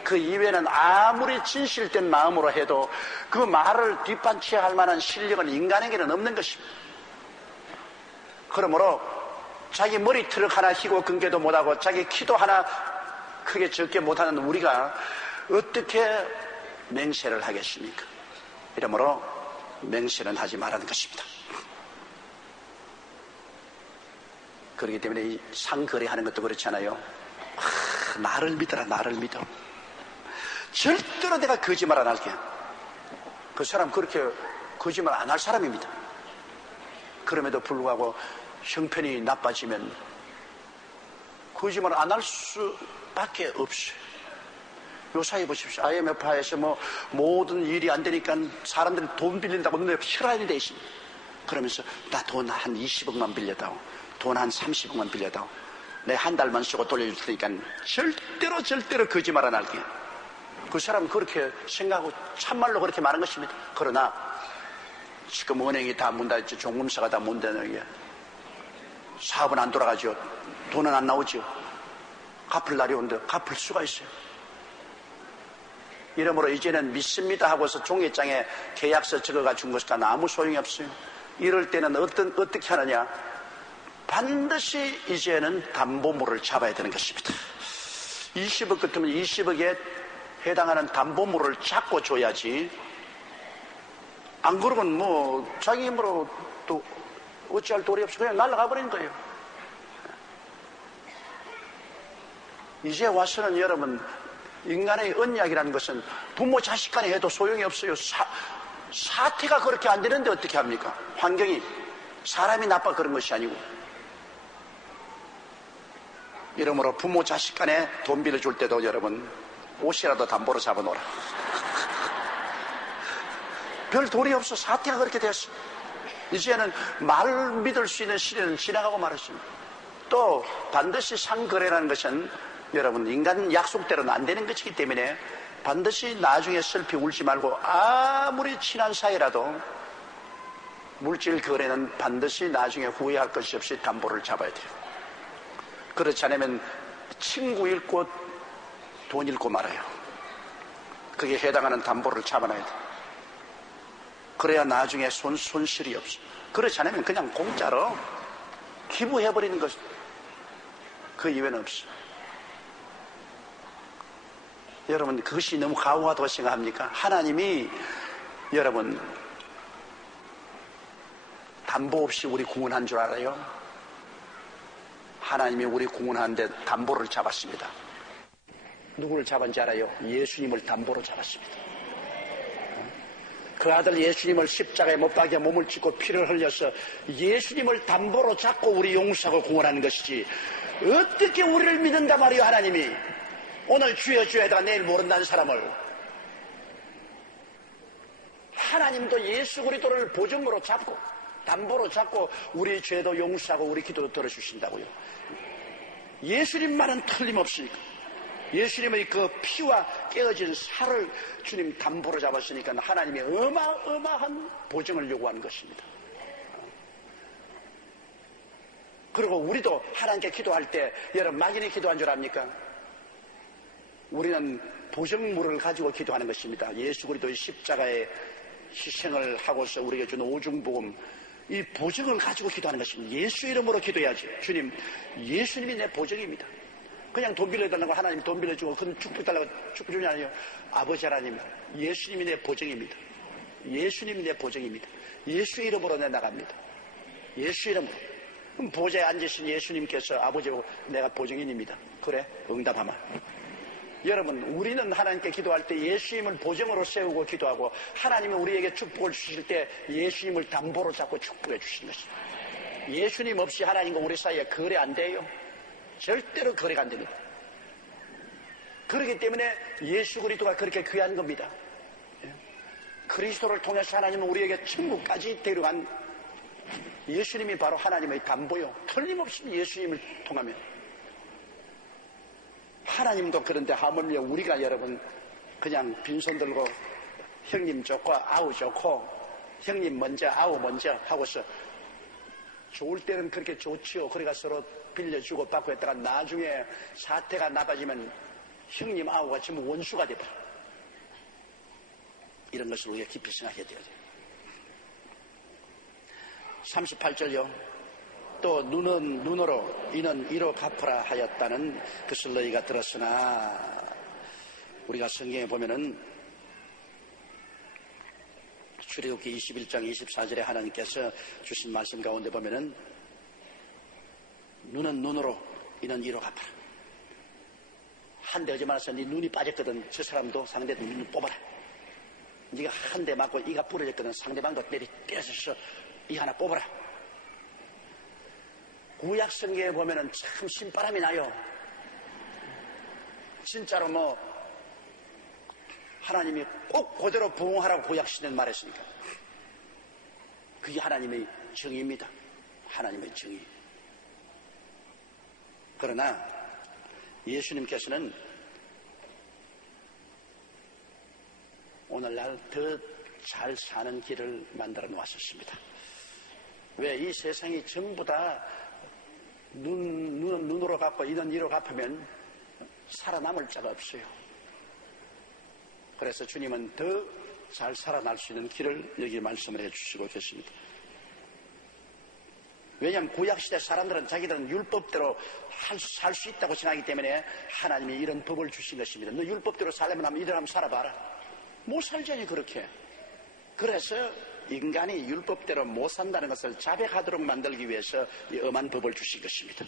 그 이외에는 아무리 진실된 마음으로 해도 그 말을 뒷받침할 만한 실력은 인간에게는 없는 것입니다. 그러므로 자기 머리털 하나 희고 근개도 못하고 자기 키도 하나 크게 적게 못하는 우리가 어떻게 맹세를 하겠습니까? 이러므로 맹세는 하지 말라는 것입니다. 그렇기 때문에 이 상거래하는 것도 그렇잖아요. 나를 믿어라, 나를 믿어. 절대로 내가 거짓말 안 할게. 그 사람 그렇게 거짓말 안 할 사람입니다. 그럼에도 불구하고 형편이 나빠지면 거짓말 안 할 수밖에 없어요. 요사이 보십시오. IMF에서 모든 일이 안 되니까 사람들이 돈 빌린다고 눈에 혈안이 돼 있습니다. 그러면서 나 돈 한 20억만 빌려다오, 돈 한 30억만 빌려다오, 내 한 달만 쓰고 돌려줄 테니까 절대로 거짓말 안 할게. 그 사람은 그렇게 생각하고 참말로 그렇게 말한 것입니다. 그러나 지금 은행이 다 문 닫았죠. 종금사가 다 문 닫는 게 사업은 안 돌아가죠. 돈은 안 나오죠. 갚을 날이 오는데 갚을 수가 있어요. 이러므로 이제는 믿습니다 하고서 종이장에 계약서 적어가 준 것과 아무 소용이 없어요. 이럴 때는 어떻게 하느냐? 반드시 이제는 담보물을 잡아야 되는 것입니다. 20억 같으면 20억에 해당하는 담보물을 잡고 줘야지, 안 그러면 자기 힘으로 또 어찌할 도리 없이 그냥 날아가 버리는 거예요. 이제 와서는 여러분, 인간의 언약이라는 것은 부모 자식 간에 해도 소용이 없어요. 사태가 그렇게 안 되는데 어떻게 합니까? 환경이. 사람이 나빠 그런 것이 아니고. 이러므로 부모 자식 간에 돈 빌려줄 때도 여러분 옷이라도 담보로 잡아놓으라. 별 돈이 없어. 사태가 그렇게 됐어. 이제는 말 믿을 수 있는 시대는 지나가고 말았습니다. 또 반드시 상거래라는 것은 여러분 인간 약속대로는 안 되는 것이기 때문에 반드시 나중에 슬피 울지 말고 아무리 친한 사이라도 물질 거래는 반드시 나중에 후회할 것이 없이 담보를 잡아야 돼요. 그렇지 않으면 친구 잃고 돈 잃고 말아요. 그게 해당하는 담보를 잡아놔야 돼요. 그래야 나중에 손실이 없어. 그렇지 않으면 그냥 공짜로 기부해버리는 것, 그 이외는 없어. 여러분 그것이 너무 가오하다고 생각합니까? 하나님이 여러분 담보 없이 우리 구원한 줄 알아요? 하나님이 우리 구원하는데 담보를 잡았습니다. 누구를 잡았는지 알아요? 예수님을 담보로 잡았습니다. 그 아들 예수님을 십자가에 못 박여 몸을 찢고 피를 흘려서 예수님을 담보로 잡고 우리 용서하고 구원하는 것이지, 어떻게 우리를 믿는단 말이에요. 하나님이 오늘 주여 주여하다가 내일 모른다는 사람을 하나님도 예수 그리스도를 보증으로 잡고 담보로 잡고 우리 죄도 용서하고 우리 기도도 들어주신다고요. 예수님만은 틀림없으니까. 예수님의 그 피와 깨어진 살을 주님 담보로 잡았으니까 하나님이 어마어마한 보증을 요구하는 것입니다. 그리고 우리도 하나님께 기도할 때 여러분 막연히 기도한 줄 압니까? 우리는 보증물을 가지고 기도하는 것입니다. 예수 그리스도의 십자가의 희생을 하고서 우리에게 준 오중복음, 이 보증을 가지고 기도하는 것입니다. 예수 이름으로 기도해야지. 주님, 예수님이 내 보증입니다. 그냥 돈 빌려달라고 하나님 돈 빌려주고 그건 축복 달라고 축복 주냐 아니요. 아버지 하나님, 예수님이 내 보증입니다. 예수님이 내 보증입니다. 예수 이름으로 내 나갑니다. 예수 이름으로. 그럼 보좌에 앉으신 예수님께서 아버지고 내가 보증인입니다. 그래? 응답하마. 여러분, 우리는 하나님께 기도할 때 예수님을 보증으로 세우고 기도하고 하나님이 우리에게 축복을 주실 때 예수님을 담보로 잡고 축복해 주시는 것입니다. 예수님 없이 하나님과 우리 사이에 거래 안 돼요. 절대로 거래가 안 됩니다. 그렇기 때문에 예수 그리스도가 그렇게 귀한 겁니다. 그리스도를 통해서 하나님은 우리에게 천국까지 데려간 예수님이 바로 하나님의 담보요. 틀림없이 예수님을 통하면. 하나님도 그런데 하물며 우리가 여러분 그냥 빈손 들고 형님 좋고 아우 좋고 형님 먼저 아우 먼저 하고서 좋을 때는 그렇게 좋지요. 그러니까 서로 빌려주고 받고 했다가 나중에 사태가 나빠지면 형님 아우가 전부 원수가 돼버려. 이런 것을 우리가 깊이 생각해야 돼요. 38절요. 또 눈은 눈으로 이는 이로 갚으라 하였다는 것을 너희가 들었으나, 우리가 성경에 보면은 출애굽기 21장 24절에 하나님께서 주신 말씀 가운데 보면은 눈은 눈으로 이는 이로 갚아라. 한 대 어제 말해서 네 눈이 빠졌거든. 저 사람도 상대도 눈을 뽑아라. 네가 한 대 맞고 이가 부러졌거든. 상대방도 때려서 이 하나 뽑아라. 구약 성경에 보면은 참 신바람이 나요. 진짜로 뭐 하나님이 꼭 그대로 부응하라고 구약 시대는 말했으니까. 그게 하나님의 정의입니다. 하나님의 정의. 그러나 예수님께서는 오늘날 더 잘 사는 길을 만들어 놓았었습니다. 왜? 이 세상이 전부 다 눈은 눈으로 갚고 이는 이로 갚으면 살아남을 자가 없어요. 그래서 주님은 더 잘 살아날 수 있는 길을 여기 말씀을 해주시고 계십니다. 왜냐하면 구약시대 사람들은 자기들은 율법대로 살 수 있다고 생각하기 때문에 하나님이 이런 법을 주신 것입니다. 너 율법대로 살려면 하면 이대로 한번 살아봐라. 못 살자니 그렇게. 그래서 인간이 율법대로 못 산다는 것을 자백하도록 만들기 위해서 이 엄한 법을 주신 것입니다.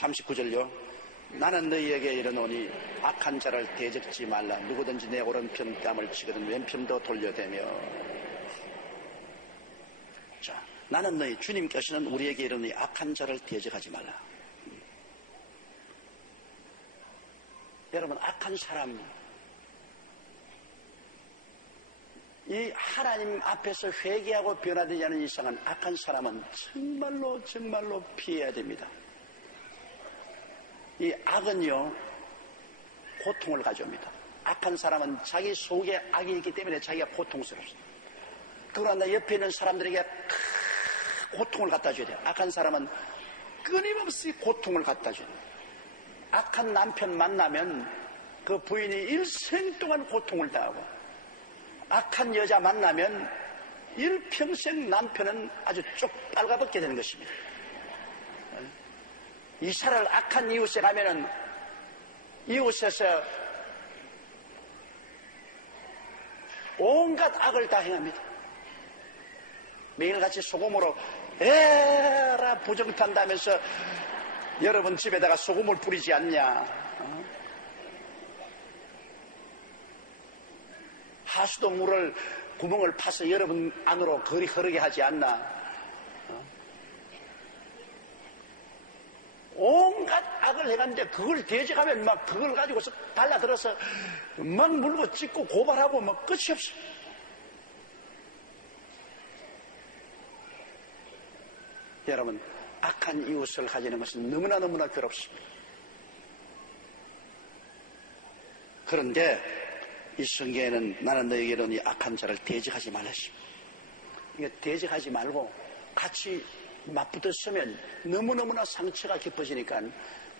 39절요. 나는 너희에게 이르노니 악한 자를 대적지 말라. 누구든지 내 오른편 뺨을 치거든 왼편도 돌려대며. 자, 나는 너희, 주님께서는 우리에게 이르노니 악한 자를 대적하지 말라. 여러분, 악한 사람, 이 하나님 앞에서 회개하고 변화되지 않은 이상은 악한 사람은 정말로 피해야 됩니다. 이 악은요, 고통을 가져옵니다. 악한 사람은 자기 속에 악이 있기 때문에 자기가 고통스럽습니다. 그러나 옆에 있는 사람들에게 고통을 갖다 줘야 돼요. 악한 사람은 끊임없이 고통을 갖다 줘야 돼요. 악한 남편 만나면 그 부인이 일생 동안 고통을 당하고, 악한 여자 만나면 일평생 남편은 아주 쪽 빨가벗게 되는 것입니다. 이사를 악한 이웃에 가면은 이웃에서 온갖 악을 다 행합니다. 매일같이 소금으로 에라 부정탄다면서 여러분 집에다가 소금을 뿌리지 않냐. 하수도 물을 구멍을 파서 여러분 안으로 거리 흐르게 하지 않나. 온갖 악을 해갔는데 그걸 대적하면 막 그걸 가지고서 달라들어서 막 물고 찢고 고발하고 막 끝이 없어. 여러분, 악한 이웃을 가지는 것은 너무나 괴롭습니다. 그런데 이 성경에는 나는 너에게 이르노니 악한 자를 대적하지 말라시오. 이게 대적하지 말고 같이 맞붙었으면 너무너무나 상처가 깊어지니까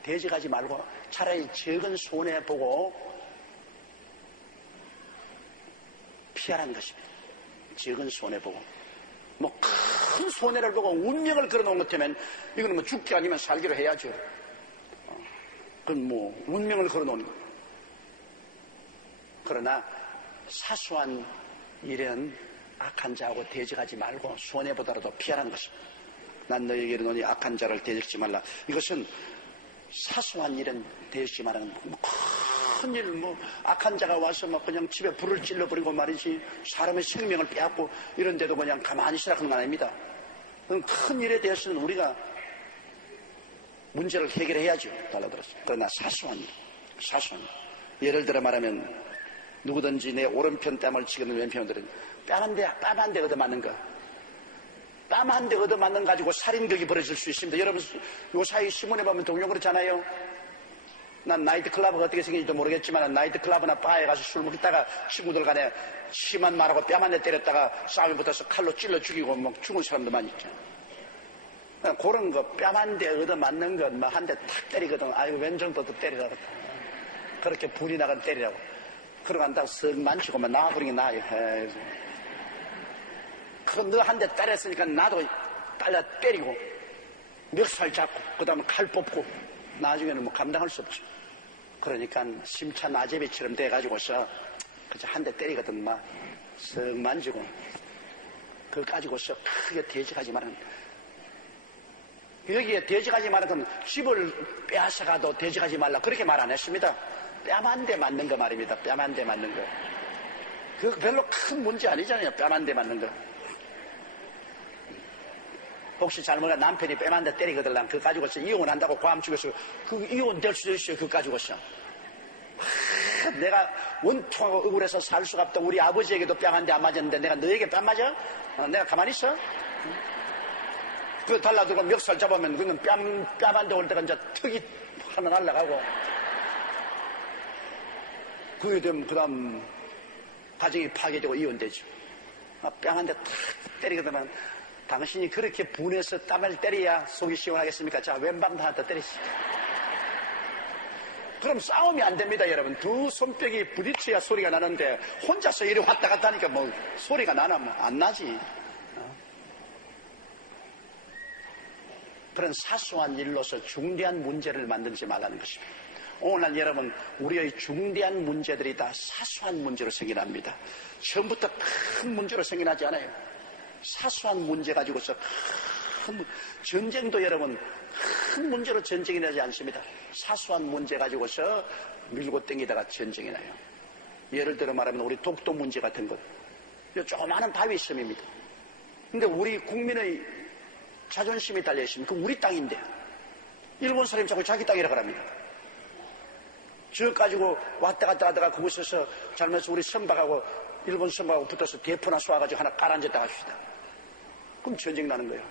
대적하지 말고 차라리 적은 손해보고 피하라는 것입니다. 적은 손해보고. 뭐 큰 손해를 보고 운명을 걸어놓은 것 같으면 이거는 뭐 죽기 아니면 살기로 해야죠. 그건 뭐 운명을 걸어놓은 거. 그러나 사소한 일은 악한 자하고 대적하지 말고 손해보더라도 피하라는 것입니다. 난 너에게 이르노니 악한 자를 대적지 말라. 이것은 사소한 일은 대적지 말라는 뭐 큰 일, 뭐 악한 자가 와서 막 그냥 집에 불을 찔러버리고 말이지 사람의 생명을 빼앗고 이런데도 그냥 가만히 있으라 그런 건 아닙니다. 큰 일에 대해서는 우리가 문제를 해결해야죠. 달라들었어요. 그러나 사소한 일. 예를 들어 말하면 누구든지 내 오른편 뺨을 치거든 왼편들은 뺨 한 대 얻어맞는 거. 뺨 한 대 얻어맞는 가지고 살인극이 벌어질 수 있습니다. 여러분 요 사이 신문에 보면 동료 그렇잖아요. 난 나이트클럽가 어떻게 생긴지도 모르겠지만 나이트클럽이나 바에 가서 술 먹다가 친구들 간에 심한 말하고 뺨 한 대 때렸다가 싸움이 붙어서 칼로 찔러 죽이고 막 죽은 사람도 많이 있잖아요. 그런 거 뺨 한 대 얻어맞는 건 막 한 대 탁 때리거든. 아유 웬 정도도 때리라 그랬다. 그렇게 분이 나간 때리라고. 그러고 한다고 쓱 만지고만 나와버리는 게 나아요. 그거 너 한 대 때렸으니까 나도 빨라 때리고 멱살 잡고 그 다음에 칼 뽑고 나중에는 뭐 감당할 수 없죠. 그러니까 심찬 아제비처럼 돼가지고서 그저 한 대 때리거든 막 쓱 만지고 그거 가지고서 크게 대적하지 말은. 여기에 대적하지 말라면 집을 빼앗아가도 대적하지 말라 그렇게 말 안 했습니다. 뺨 한 대 맞는 거 말입니다. 뺨 한 대 맞는 거. 그거 별로 큰 문제 아니잖아요. 뺨 한 대 맞는 거. 혹시 잘못해 남편이 뺨 한 대 때리거든 그거 가지고서 이혼한다고 고함 죽여서 그 이혼 될 수도 있어요. 그거 가지고서. 내가 원통하고 억울해서 살 수가 없다. 우리 아버지에게도 뺨 한 대 안 맞았는데 내가 너에게 뺨 맞아? 내가 가만히 있어? 그거 달라들고 멱살 잡으면 그건 뺨 한 대 올 때가 이제 턱이 하나 날라가고 그게 되면 그 다음 가정이 파괴되고 이혼되죠. 뺨 한 대 탁 때리거든. 당신이 그렇게 분해서 땀을 때려야 속이 시원하겠습니까? 자, 왼방도 하나 더 때리시죠. 그럼 싸움이 안 됩니다, 여러분. 두 손뼉이 부딪혀야 소리가 나는데 혼자서 이리 왔다 갔다 하니까 뭐 소리가 나나 뭐 안 나지. 그런 사소한 일로서 중대한 문제를 만들지 말라는 것입니다. 오늘날 여러분, 우리의 중대한 문제들이 다 사소한 문제로 생겨납니다. 처음부터 큰 문제로 생겨나지 않아요. 사소한 문제 가지고서 전쟁도 여러분 큰 문제로 전쟁이 나지 않습니다. 사소한 문제 가지고서 밀고 땡기다가 전쟁이 나요. 예를 들어 말하면 우리 독도 문제 같은 것, 조그마한 바위섬입니다. 근데 우리 국민의 자존심이 달려있으면 그 우리 땅인데 일본 사람이 자꾸 자기 땅이라고 합니다. 저 가지고 왔다 갔다 하다가 그곳에서 잘못해서 우리 선박하고 일본 선박하고 붙어서 대포나 쏴가지고 하나 가라앉았다 합시다. 그럼 전쟁 나는 거예요.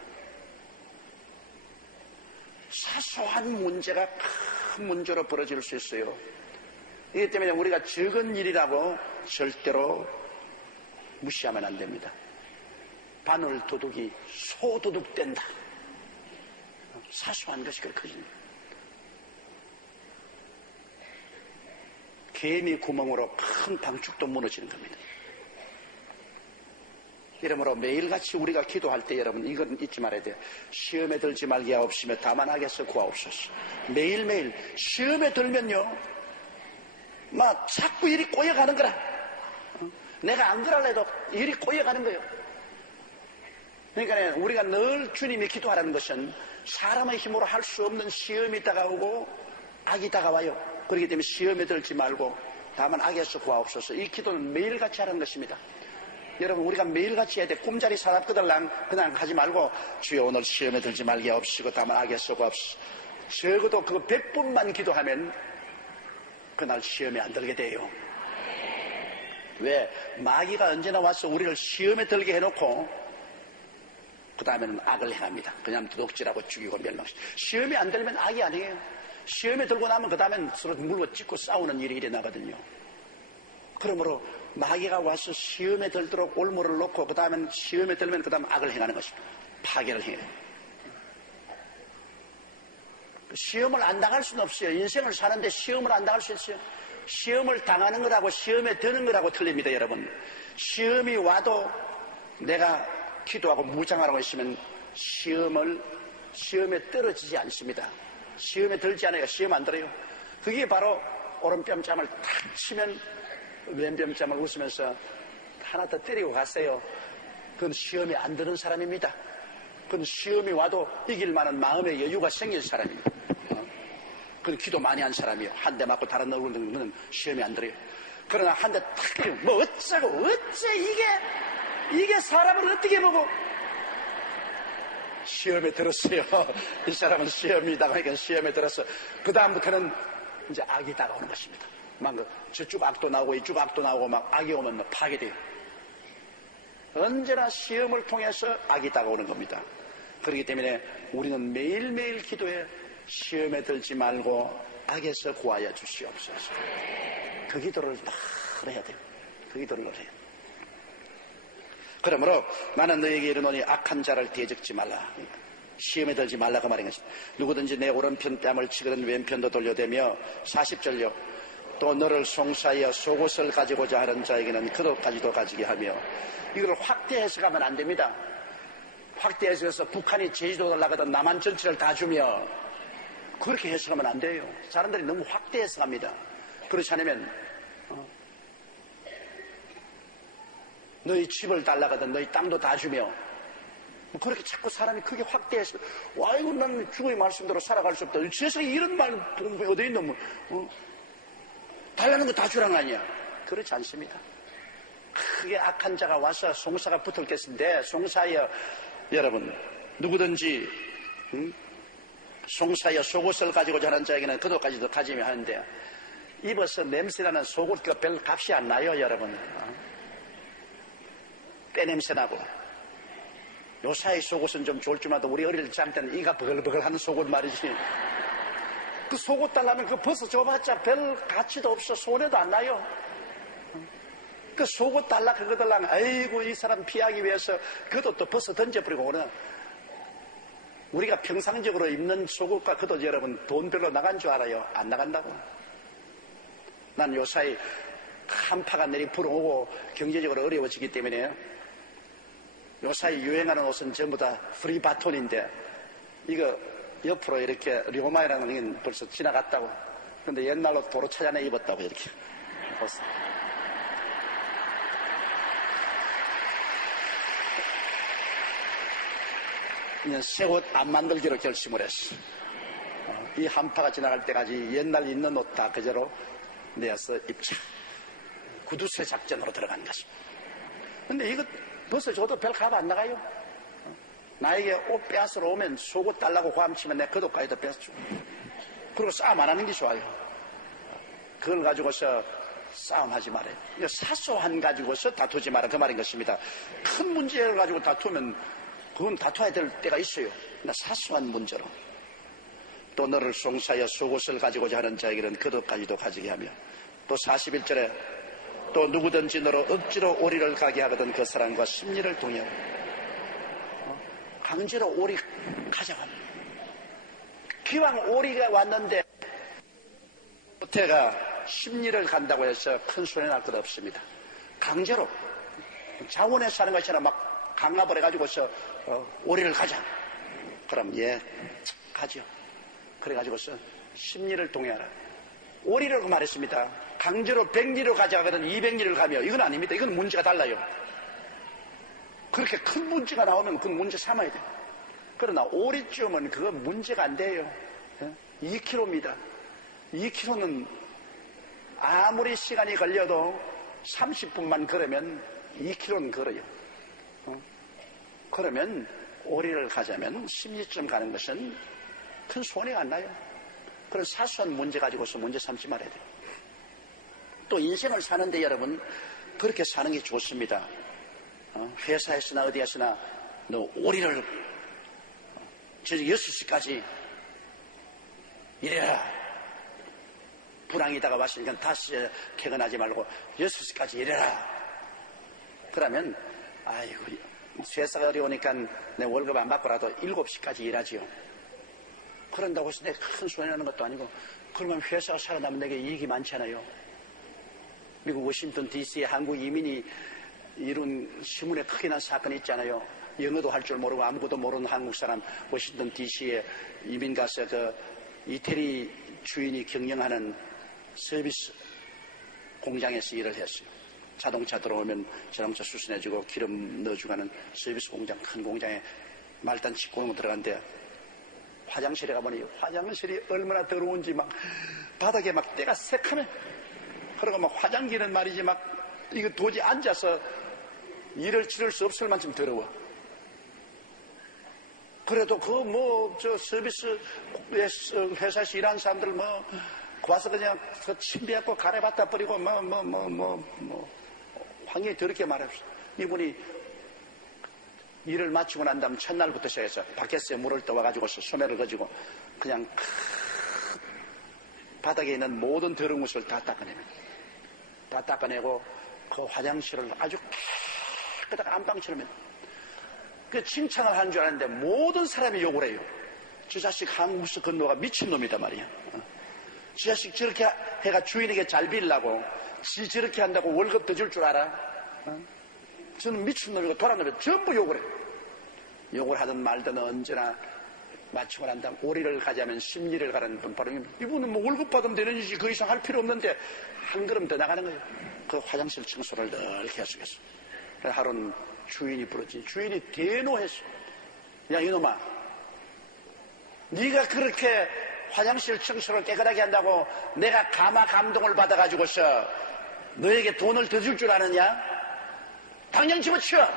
사소한 문제가 큰 문제로 벌어질 수 있어요. 이기 때문에 우리가 적은 일이라고 절대로 무시하면 안 됩니다. 바늘 도둑이 소도둑 된다. 사소한 것이 그렇게 커집니다. 개미 구멍으로 큰 방축도 무너지는 겁니다. 이러므로 매일같이 우리가 기도할 때 여러분 이건 잊지 말아야 돼요. 시험에 들지 말게 하옵시며 다만 악에서 구하옵소서. 매일매일 시험에 들면요 막 자꾸 일이 꼬여가는 거라. 내가 안 그럴래도 일이 꼬여가는 거예요. 그러니까 우리가 늘 주님이 기도하라는 것은 사람의 힘으로 할 수 없는 시험이 다가오고 악이 다가와요. 그렇기 때문에 시험에 들지 말고 다만 악에서 구하옵소서. 이 기도는 매일같이 하는 것입니다. 여러분 우리가 매일같이 해야 돼. 꿈자리 사납거들랑 그냥 하지 말고 주여 오늘 시험에 들지 말게 하옵시고 다만 악에서 구하옵소서. 적어도 그 100번만 기도하면 그날 시험에 안 들게 돼요. 왜? 마귀가 언제나 와서 우리를 시험에 들게 해놓고 그 다음에는 악을 행합니다. 그냥 도둑질하고 죽이고 멸망시키고. 시험에 안 들면 악이 아니에요. 시험에 들고 나면 그 다음엔 서로 물고 찢고 싸우는 일이 일어나거든요. 그러므로 마귀가 와서 시험에 들도록 올무를 놓고 그 다음엔 시험에 들면 그 다음 악을 행하는 것입니다. 파괴를 해요. 시험을 안 당할 수는 없어요. 인생을 사는데 시험을 안 당할 수 있어요. 시험을 당하는 거라고 시험에 드는 거라고 틀립니다. 여러분 시험이 와도 내가 기도하고 무장하라고 했으면 시험에 떨어지지 않습니다. 시험에 들지 않아요. 시험 안 들어요. 그게 바로 오른뺨짬을 탁 치면 왼뺨짬을 웃으면서 하나 더 때리고 갔어요. 그건 시험에 안 드는 사람입니다. 그건 시험이 와도 이길 만한 마음의 여유가 생긴 사람입니다. 그건 기도 많이 한 사람이에요. 한 대 맞고 다른 얼굴 드는 건 시험에 안 들어요. 그러나 한 대 탁 때리면 뭐 어쩌고 어째 이게 사람을 어떻게 보고 시험에 들었어요. 이 사람은 시험이 다가니까 시험에 들었어. 그 다음부터는 이제 악이 다가오는 것입니다. 막 저쪽 악도 나오고 이쪽 악도 나오고 막 악이 오면 막 파괴돼요. 언제나 시험을 통해서 악이 다가오는 겁니다. 그렇기 때문에 우리는 매일매일 기도해 시험에 들지 말고 악에서 구하여 주시옵소서. 그 기도를 늘 해야 돼요. 그 기도를 늘 해요. 그러므로 나는 너에게 이르노니 악한 자를 대적지 말라. 시험에 들지 말라고 말한 것입니다. 누구든지 내 오른편 뺨을 치거든 왼편도 돌려대며 40절요. 또 너를 송사하여 속옷을 가지고자 하는 자에게는 그것까지도 가지게 하며. 이걸 확대 해석하면 안 됩니다. 확대 해석해서 북한이 제주도를 나가던 남한 전체를 다 주며 그렇게 해석하면 안 돼요. 사람들이 너무 확대 해석합니다. 그렇지 않으면 너희 집을 달라가든 너희 땅도 다 주며 그렇게 자꾸 사람이 크게 확대해서 와 이거 나는 주의 말씀대로 살아갈 수 없다. 세상에 이런 말 어디 있노 뭐 달라는 거 다 주란 거 아니야. 그렇지 않습니다. 크게 악한 자가 와서 송사가 붙을 것인데 송사하여 여러분 누구든지 송사하여 속옷을 가지고자 하는 자에게는 그것까지도 가지며 하는데 입어서 냄새나는 속옷 그 별 값이 안 나요. 여러분 때냄새 나고 요사이 속옷은 좀 좋을 줄마다 우리 어릴 때는 이가 버글버글하는 속옷 말이지. 그 속옷 달라면 그 벗어 줘봤자 별 가치도 없어. 손해도 안 나요. 그 속옷 달라 그거 달라 아이고 이 사람 피하기 위해서 그것도 또 벗어 던져버리고 오늘 우리가 평상적으로 입는 속옷과 그것도 여러분 돈 별로 나간 줄 알아요? 안 나간다고. 난 요사이 한파가 내리 불어오고 경제적으로 어려워지기 때문에 요사이 유행하는 옷은 전부 다 프리바톤인데 이거 옆으로 이렇게 료마이라는 건 벌써 지나갔다고. 근데 옛날로 도로 찾아내 입었다고 이렇게. 새 옷 안 만들기로 결심을 했어. 이 한파가 지나갈 때까지 옛날 있는 옷 다 그대로 내어서 입자. 구두쇠 작전으로 들어간 것입니다. 근데 이거 벗어줘도 별 값 안 나가요. 나에게 옷 빼앗으러 오면 속옷 달라고 고함치면 내 겉옷까지도 뺏어주고. 그리고 싸움 안 하는 게 좋아요. 그걸 가지고서 싸움하지 말아요. 사소한 가지고서 다투지 마라, 그 말인 것입니다. 큰 문제를 가지고 다투면 그건 다투어야 될 때가 있어요. 그러나 사소한 문제로. 또 너를 송사하여 속옷을 가지고자 하는 자에게는 겉옷까지도 가지게 하며, 또 41절에 또 누구든지 너로 억지로 오리를 가게 하거든 그 사람과 심리를 동의하고. 강제로 오리 가자고 합니다. 기왕 오리가 왔는데 호태가 심리를 간다고 해서 큰 소리 날 것 없습니다. 강제로 자원에서 하는 것이 아니라 막 강압을 해가지고서 오리를 가자. 그럼 예 가죠. 그래가지고서 심리를 동의하라. 오리라고 말했습니다. 강제로 100리로 가져가거든 200리를 가며, 이건 아닙니다. 이건 문제가 달라요. 그렇게 큰 문제가 나오면 그 문제 삼아야 돼요. 그러나 오리쯤은 그거 문제가 안 돼요. 2km입니다. 2km는 아무리 시간이 걸려도 30분만 걸으면 2km는 걸어요. 그러면 오리를 가자면 10리쯤 가는 것은 큰 손해가 안 나요. 그런 사소한 문제 가지고서 문제 삼지 말아야 돼요. 또 인생을 사는데 여러분 그렇게 사는 게 좋습니다. 회사에서나 어디에서나 너 오리를 저 6시까지 일해라. 불황이다가 왔으니까 5시에 퇴근하지 말고 6시까지 일해라. 그러면 아이고 회사가 어려우니까 내 월급 안 받고라도 7시까지 일하지요. 그런다고 해서 내가 큰 손해나는 것도 아니고, 그러면 회사가 살아나면 내게 이익이 많잖아요. 미국 워싱턴 DC에 한국 이민이 이룬 신문에 크게 난 사건이 있잖아요. 영어도 할 줄 모르고 아무것도 모르는 한국 사람 워싱턴 DC에 이민 가서 그 이태리 주인이 경영하는 서비스 공장에서 일을 했어요. 자동차 들어오면 자동차 수선해주고 기름 넣어주고 하는 서비스 공장, 큰 공장에 말단 직공으로 들어간대. 화장실에 가보니 화장실이 얼마나 더러운지 막 바닥에 막 때가 새카매. 그러고 막 화장기는 말이지 막 이거 도저히 앉아서 일을 치를 수 없을 만큼 더러워. 그래도 그 뭐 저 서비스 회사에서 일하는 사람들 뭐 와서 그냥 그 침대갖고 가래받다 버리고 황이 더럽게 말합시다. 이분이 일을 마치고 난 다음 첫날부터 시작해서 밖에서 물을 떠와가지고서 소매를 가지고 그냥 바닥에 있는 모든 더러운 것을 다 닦아냅니다. 다 닦아내고 그 화장실을 아주 깨끗하게 안방처럼 그 칭찬을 하는 줄 아는데 모든 사람이 욕을 해요. 저 자식 한국에서 건너가 미친놈이다 말이야. 저 자식 저렇게 해가 주인에게 잘 빌라고 지 저렇게 한다고 월급 더 줄 줄 알아? 저는 미친놈이고 돌아놓으면 전부 욕을 해요. 욕을 하든 말든 언제나 마치고 난 다음 오리를 가자면 심리를 가라는 분, 바로 이분은 뭐 월급 받으면 되는 일이지 그 이상 할 필요 없는데 한 걸음 더 나가는 거예요. 그 화장실 청소를 늘 계속했어. 하루는 주인이 부르지. 주인이 대노했어. 야 이놈아, 네가 그렇게 화장실 청소를 깨끗하게 한다고 내가 가마 감동을 받아가지고서 너에게 돈을 더 줄 줄 아느냐? 당장 집어치워.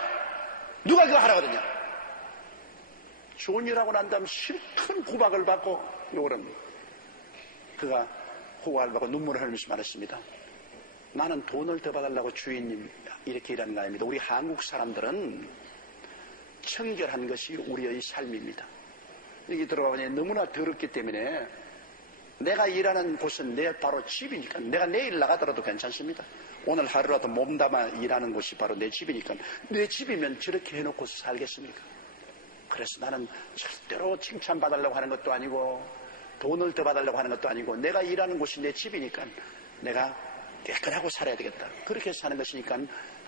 누가 그거 하라 그러냐? 좋은 일 하고 난 다음 큰 구박을 받고 욕을 합니다. 그가 호각을 받고 눈물을 흘리면서 말했습니다. 나는 돈을 더 받으려고 주인님 이렇게 일하는 거 아닙니다. 우리 한국 사람들은 청결한 것이 우리의 삶입니다. 여기 들어가보니 너무나 더럽기 때문에 내가 일하는 곳은 내 바로 집이니까 내가 내일 나가더라도 괜찮습니다. 오늘 하루라도 몸담아 일하는 곳이 바로 내 집이니까 내 집이면 저렇게 해놓고 살겠습니까? 그래서 나는 절대로 칭찬받으려고 하는 것도 아니고 돈을 더 받으려고 하는 것도 아니고 내가 일하는 곳이 내 집이니까 내가 깨끗하고 살아야 되겠다. 그렇게 사는 것이니까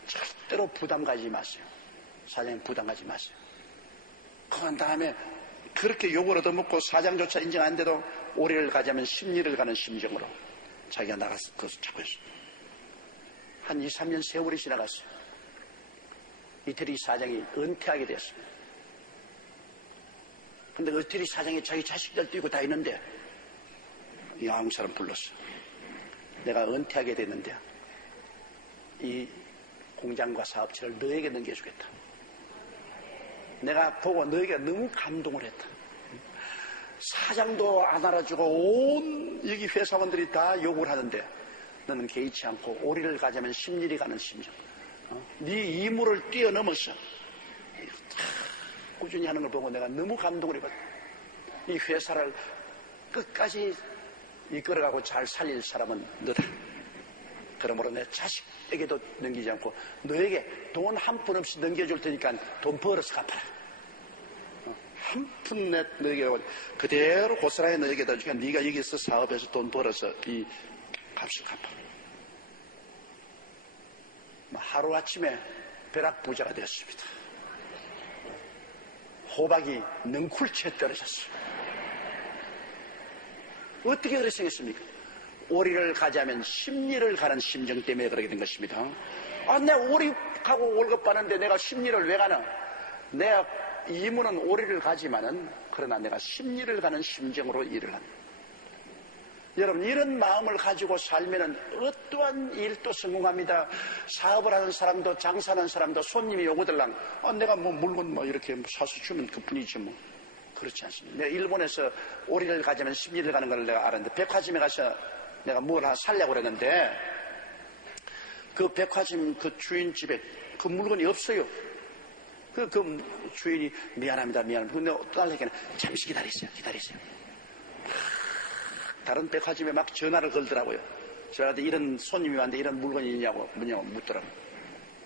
절대로 부담 가지지 마세요. 사장님 부담 가지지 마세요. 그런 다음에 그렇게 욕을 얻어먹고 사장조차 인정 안 돼도 오리를 가자면 심리를 가는 심정으로 자기가 나가서 그것을 찾고 있어요. 한 2, 3년 세월이 지나갔어요. 이태리 사장이 은퇴하게 됐습니다. 근데 어떻게 사장이 자기 자식들 뛰고 다 있는데 이 한국 사람 불렀어. 내가 은퇴하게 됐는데 이 공장과 사업체를 너에게 넘겨주겠다. 내가 보고 너에게 너무 감동을 했다. 사장도 안 알아주고 온 여기 회사원들이 다 욕을 하는데 너는 개의치 않고 오리를 가자면 십리리 가는 심정. 네 이물을 뛰어넘어서 꾸준히 하는 걸 보고 내가 너무 감동을 해봤다. 이 회사를 끝까지 이끌어가고 잘 살릴 사람은 너다. 그러므로 내 자식에게도 넘기지 않고 너에게 돈 한 푼 없이 넘겨줄 테니까 돈 벌어서 갚아라. 한 푼 너에게 그대로 고스란히 너에게다 주니까 네가 여기서 사업해서 돈 벌어서 이 값을 갚아. 하루아침에 벼락부자가 되었습니다. 호박이 능쿨채 떨어졌어요. 어떻게 그렇게 생겼습니까? 오리를 가자면 십리를 가는 심정 때문에 그러게 된 것입니다. 내가 오리하고 월급 받는데 내가 십리를 왜 가나? 내가 이문은 오리를 가지만은 그러나 내가 십리를 가는 심정으로 일을 합니다. 여러분 이런 마음을 가지고 살면은 어떠한 일도 성공합니다. 사업을 하는 사람도 장사하는 사람도 손님이 오거들랑 내가 뭐 물건 뭐 이렇게 사서 주면 그뿐이지 뭐. 그렇지 않습니다. 내가 일본에서 오리를 가자면 십리를 가는 걸 내가 알았는데 백화점에 가서 내가 뭘 하나 살려고 그랬는데 그 백화점 그 주인집에 그 물건이 없어요. 그 주인이 미안합니다. 근데 딸에게는 잠시 기다리세요. 다른 백화점에 막 전화를 걸더라고요. 저한테 이런 손님이 왔는데 이런 물건이 있냐고 묻더라고요.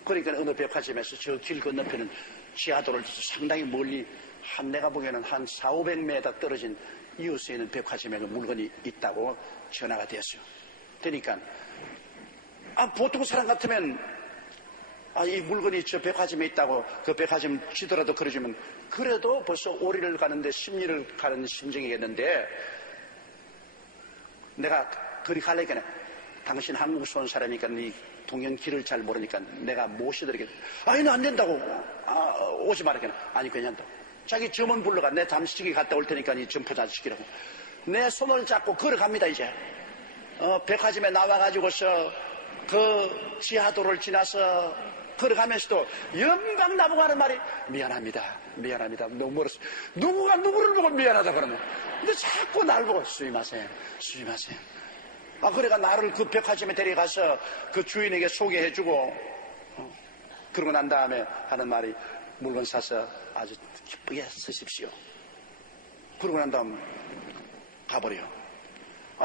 그러니까 어느 백화점에서 저 길 건너편은 지하도를 상당히 멀리 내가 보기에는 한 400~500m 떨어진 이웃에 있는 백화점에 그 물건이 있다고 전화가 됐어요. 그러니까 보통 사람 같으면 이 물건이 저 백화점에 있다고 그 백화점 지더라도 그러지만 그래도 벌써 오리를 가는데 십리를 가는 심정이겠는데 내가 그리 가려니까 당신 한국에서 온 사람이니까 네 동양 길을 잘 모르니까 내가 모셔드리겠다. 이는 안 된다고. 오지 말아야겠네. 아니 괜찮다. 자기 점원 불러가 내 잠시기 갔다 올 테니까 이 점포자 시키라고. 내 손을 잡고 걸어갑니다 이제. 백화점에 나와가지고서 그 지하도를 지나서 걸어가면서도 영광 나보고 하는 말이 미안합니다. 너무 멀었어. 누구가 누구를 보고 미안하다 그러면 근데 자꾸 날 보고 수임하세요. 그래가 나를 그 백화점에 데려가서 그 주인에게 소개해주고 그러고 난 다음에 하는 말이 물건 사서 아주 기쁘게 쓰십시오. 그러고 난 다음 가버려요.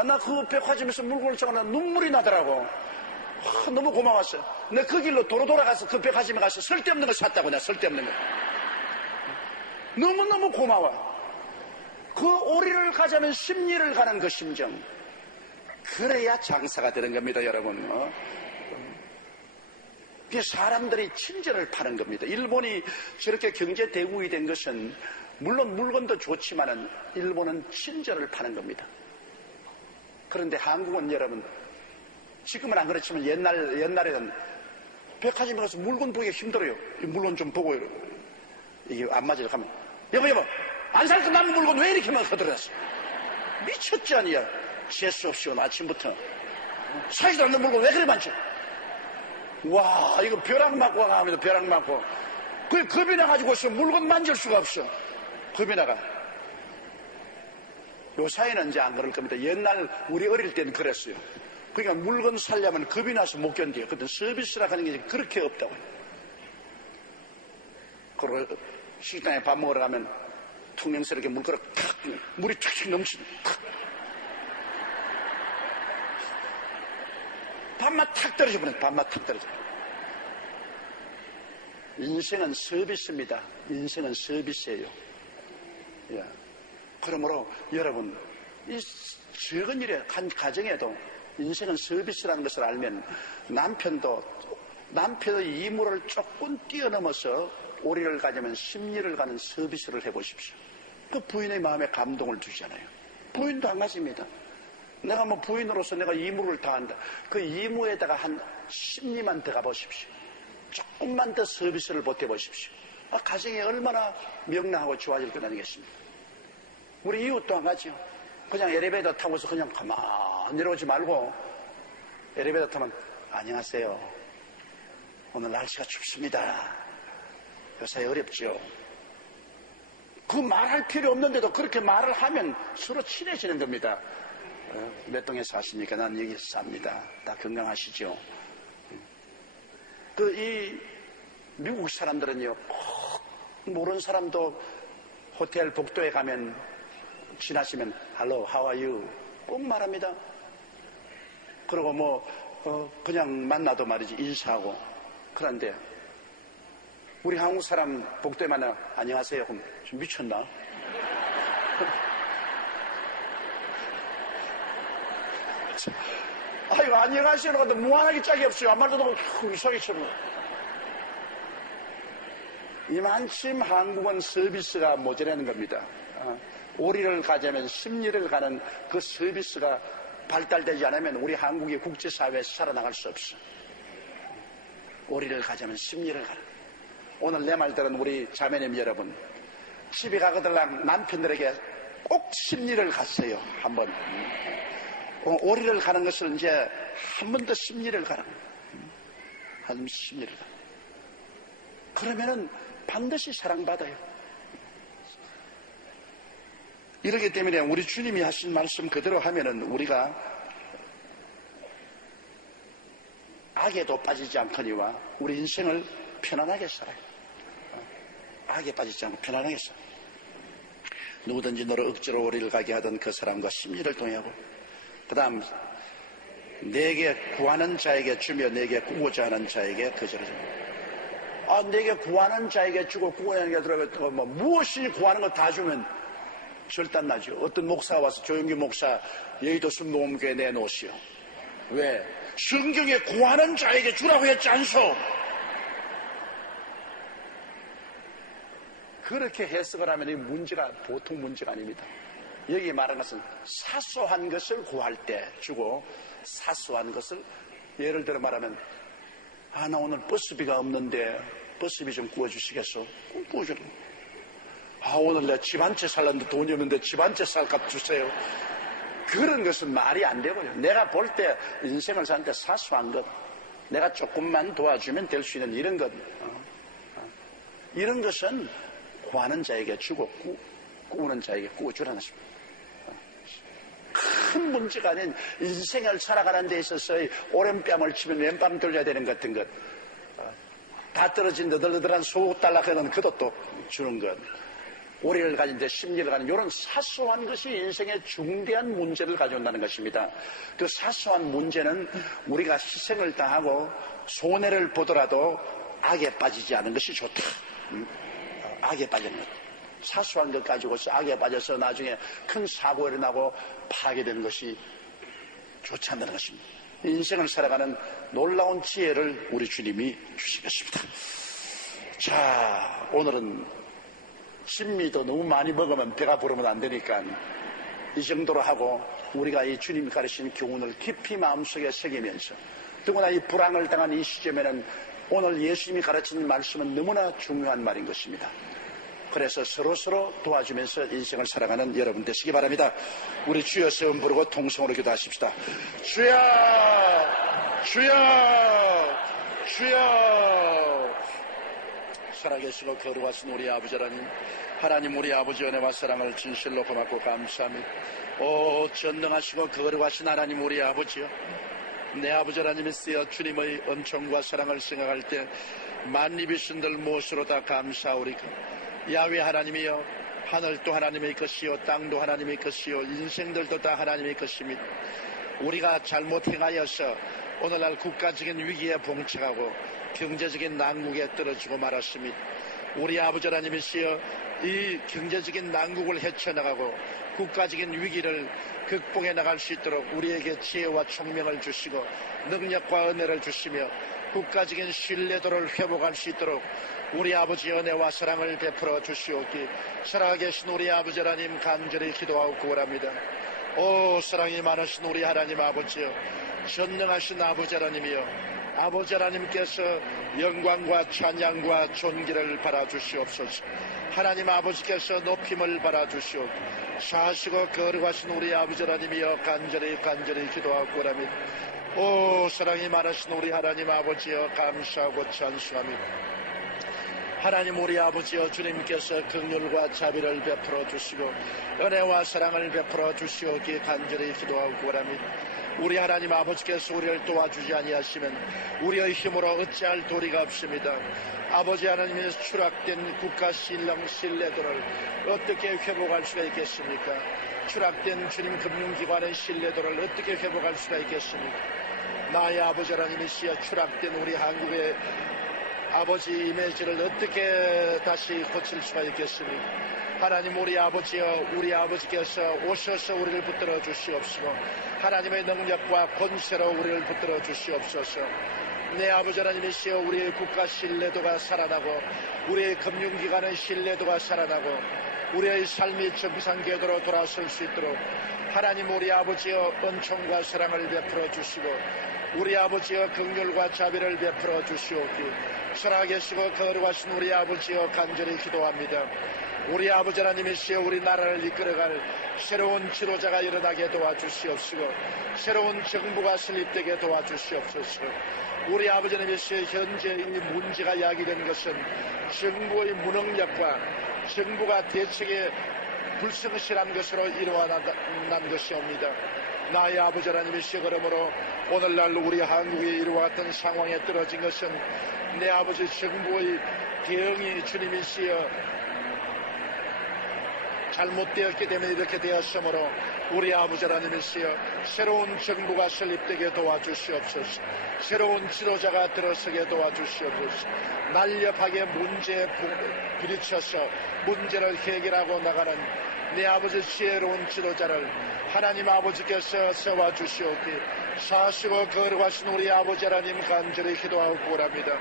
나 그 백화점에서 물건을 사고 눈물이 나더라고. 너무 고마웠어. 내가 그 길로 도로 돌아가서 그 백화점에 가서 쓸데없는 거 샀다고. 내가 쓸데없는 거 너무너무 고마워. 그 오리를 가자면 십리를 가는 그 심정, 그래야 장사가 되는 겁니다 여러분. 사람들이 친절을 파는 겁니다. 일본이 저렇게 경제 대국이 된 것은 물론 물건도 좋지만은 일본은 친절을 파는 겁니다. 그런데 한국은 여러분 지금은 안 그렇지만 옛날에는 백화점에 가서 물건 보기가 힘들어요. 이 물건 좀 보고 이게 안 맞으려 하면 여보 안 살 거 남은 물건 왜 이렇게 많이 거들었어? 미쳤지 아니야. 재수 없이 아침부터 사지도 않는 물건 왜 그래 많죠? 와 이거 벼락 맞고 합니다. 벼락 맞고 그 겁이 나가지고서 물건 만질 수가 없어. 겁이 나가. 요사이는 이제 안 그럴 겁니다. 옛날 우리 어릴 때는 그랬어요. 그러니까 물건 살려면 겁이 나서 못 견뎌요. 그때 서비스라 하는 게 그렇게 없다고. 그리고 식당에 밥 먹으러 가면 퉁명스럽게 물그릇 탁 물이 툭툭 넘치는 밥맛 탁 떨어져 버려. 밥맛 탁 떨어져. 인생은 서비스입니다. 인생은 서비스예요. 예. 그러므로 여러분 이 적은 일에 한 가정에도 인생은 서비스라는 것을 알면 남편의 이물을 조금 뛰어넘어서 오리를 가자면 십리를 가는 서비스를 해보십시오. 그 부인의 마음에 감동을 주잖아요. 부인도 안 가집니다. 내가 뭐 부인으로서 내가 이물을 다한다. 그 이무에다가 한 십리만 더 가보십시오. 조금만 더 서비스를 보태보십시오. 가정이 얼마나 명랑하고 좋아질 것 아니겠습니까? 우리 이웃도 한 가지요. 그냥 엘리베이터 타고서 그냥 가만히 내려오지 말고 엘리베이터 타면 안녕하세요. 오늘 날씨가 춥습니다. 요새 어렵죠. 그 말할 필요 없는데도 그렇게 말을 하면 서로 친해지는 겁니다. 몇 동에 사십니까? 난 여기 삽니다. 다 건강하시죠? 이 미국 사람들은요, 모르는 사람도 호텔 복도에 가면 지나시면 Hello, how are you? 꼭 말합니다. 그리고 그냥 만나도 말이지 인사하고. 그런데 우리 한국 사람 복도에 만나 안녕하세요. 그럼 좀 미쳤나? 아이고 안녕하세요. 근데 무한하게 짝이 없어요. 아무 말도 없고 이상하게처럼. 이만큼 한국은 서비스가 모자라는 겁니다. 오리를 가자면 심리를 가는 그 서비스가 발달되지 않으면 우리 한국이 국제사회에서 살아나갈 수 없어. 오리를 가자면 심리를 가는. 오늘 내 말 들은 우리 자매님 여러분, 집에 가거들랑 남편들에게 꼭 심리를 갔어요. 한번. 오리를 가는 것을 이제 한 번 더 심리를 가라. 한 심리를 가라. 그러면은 반드시 사랑받아요. 이렇기 때문에 우리 주님이 하신 말씀 그대로 하면은 우리가 악에도 빠지지 않거니와 우리 인생을 편안하게 살아요. 악에 빠지지 않고 편안하게 살아요. 누구든지 너를 억지로 오리를 가게 하던 그 사람과 심리를 통하고, 그 다음 내게 구하는 자에게 주며 내게 구고자 하는 자에게 거절하지. 내게 구하는 자에게 주고 구하는 게 들어가면 무엇이 구하는 거 다 주면 절단나죠. 어떤 목사가 와서 조영기 목사 여의도 순복음교회 내놓으시오. 왜? 성경에 구하는 자에게 주라고 했지 않소? 그렇게 해석을 하면 이 문제가 보통 문제가 아닙니다. 여기 말하는 것은 사소한 것을 구할 때 주고, 사소한 것을 예를 들어 말하면 나 오늘 버스비가 없는데 버스비 좀 구워주시겠소? 구워주는. 오늘 내 집 한 채 살랐는데 돈이 없는데 집 한 채 살값 주세요. 그런 것은 말이 안 되고요. 내가 볼 때 인생을 사는 때 사소한 것, 내가 조금만 도와주면 될 수 있는 이런 것, 이런 것은 구하는 자에게 주고 꾸우는 자에게 꾸어주라는 것입니다. 큰 문제가 아닌 인생을 살아가는 데 있어서의 오랜뺨을 치면 왼뺨 돌려야 되는 것 같은 것, 다 떨어진 너덜너덜한 소달락하는 그도 또 주는 것, 오리를 가진 데 심리를 가진 이런 사소한 것이 인생의 중대한 문제를 가져온다는 것입니다. 그 사소한 문제는 우리가 희생을 당하고 손해를 보더라도 악에 빠지지 않은 것이 좋다. 악에 빠지는 것. 사소한 것 가지고서 악에 빠져서 나중에 큰 사고가 일어나고 파괴되는 것이 좋지 않다는 것입니다. 인생을 살아가는 놀라운 지혜를 우리 주님이 주시겠습니다. 자, 오늘은 신미도 너무 많이 먹으면 배가 부르면 안 되니까 이 정도로 하고 우리가 이 주님이 가르치는 교훈을 깊이 마음속에 새기면서, 더구나 이 불황을 당한 이 시점에는 오늘 예수님이 가르치는 말씀은 너무나 중요한 말인 것입니다. 그래서 서로 도와주면서 인생을 살아가는 여러분 되시기 바랍니다. 우리 주여 세움 부르고 통성으로 기도하십시다. 주여, 주여, 주여. 살아계시고 거룩하신 우리 아버지 하나님, 우리 아버지 은혜와 사랑을 진실로 고맙고 감사합니다. 전능하시고 거룩하신 하나님, 우리 아버지여, 내 아버지 하나님이 쓰여 주님의 은총과 사랑을 생각할 때 만입이신들 무엇으로 다 감사오리까. 야훼 하나님이여, 하늘도 하나님의 것이요 땅도 하나님의 것이요 인생들도 다 하나님의 것입니다. 우리가 잘못 행하여서 오늘날 국가적인 위기에 봉착하고 경제적인 난국에 떨어지고 말았습니다. 우리 아버지 하나님이시여, 이 경제적인 난국을 헤쳐나가고 국가적인 위기를 극복해 나갈 수 있도록 우리에게 지혜와 총명을 주시고 능력과 은혜를 주시며 국가적인 신뢰도를 회복할 수 있도록 우리 아버지 은혜와 사랑을 베풀어 주시옵기. 살아계신 우리 아버지 하나님 간절히 기도하고 구원합니다. 사랑이 많으신 우리 하나님 아버지여, 전능하신 아버지 하나님이여, 아버지 하나님께서 영광과 찬양과 존귀를 받아주시옵소서. 하나님 아버지께서 높임을 받아주시옵소서. 사시고 거룩하신 우리 아버지 하나님이여 간절히 기도하고 오랍니다. 오 사랑이 많으신 우리 하나님 아버지여 감사하고 찬송합니다. 하나님 우리 아버지여 주님께서 긍휼과 자비를 베풀어 주시고 은혜와 사랑을 베풀어 주시오기 간절히 기도하고 오랍니다. 우리 하나님 아버지께서 우리를 도와주지 아니하시면 우리의 힘으로 어찌할 도리가 없습니다. 아버지 하나님께서 추락된 국가 신령 신뢰도를 어떻게 회복할 수가 있겠습니까? 추락된 주님 금융기관의 신뢰도를 어떻게 회복할 수가 있겠습니까? 나의 아버지 하나님이시여 추락된 우리 한국의 아버지 이미지를 어떻게 다시 고칠 수가 있겠습니까? 하나님 우리 아버지여 우리 아버지께서 오셔서 우리를 붙들어 주시옵시고 하나님의 능력과 권세로 우리를 붙들어 주시옵소서. 내 아버지 하나님이시여 우리의 국가 신뢰도가 살아나고 우리의 금융기관의 신뢰도가 살아나고 우리의 삶이 정상 궤도로 돌아설 수 있도록 하나님 우리 아버지여 은총과 사랑을 베풀어 주시고 우리 아버지여 긍휼과 자비를 베풀어 주시옵기 살아계시고 거룩하신 우리 아버지여 간절히 기도합니다. 우리 아버지 하나님이시여 우리 나라를 이끌어갈 새로운 지도자가 일어나게 도와주시옵시고 새로운 정부가 설립되게 도와주시옵소서. 우리 아버지 하나님이시여 현재 이 문제가 야기된 것은 정부의 무능력과 정부가 대책에 불성실한 것으로 일어난 것이옵니다. 나의 아버지 하나님이시여 그러므로 오늘날 우리 한국이 이와 같은 상황에 떨어진 것은 내 아버지 정부의 대응이 주님이시여 잘못되었기 때문에 이렇게 되었으므로 우리 아버지 하나님이시여 새로운 정부가 설립되게 도와주시옵소서. 새로운 지도자가 들어서게 도와주시옵소서. 날렵하게 문제에 부딪혀서 문제를 해결하고 나가는 내 아버지 지혜로운 지도자를 하나님 아버지께서 세워주시옵기 사시고 거룩하신 우리 아버지 하나님 간절히 기도하고 오랍니다.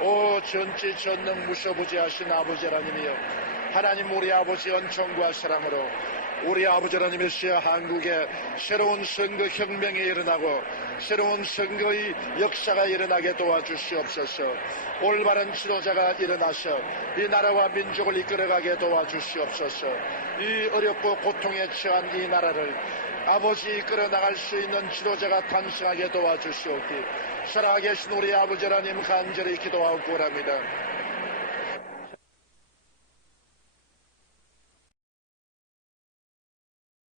오 전지 전능 무셔부지하신 아버지 하나님이여 하나님 우리 아버지 은총과 사랑으로 우리 아버지 하나님이시여 한국에 새로운 선거 혁명이 일어나고 새로운 선거의 역사가 일어나게 도와주시옵소서. 올바른 지도자가 일어나서 이 나라와 민족을 이끌어가게 도와주시옵소서. 이 어렵고 고통에 처한 이 나라를 아버지 이끌어 나갈 수 있는 지도자가 탄생하게 도와주시옵기 살아계신 우리 아버지 하나님 간절히 기도하고 오랍니다.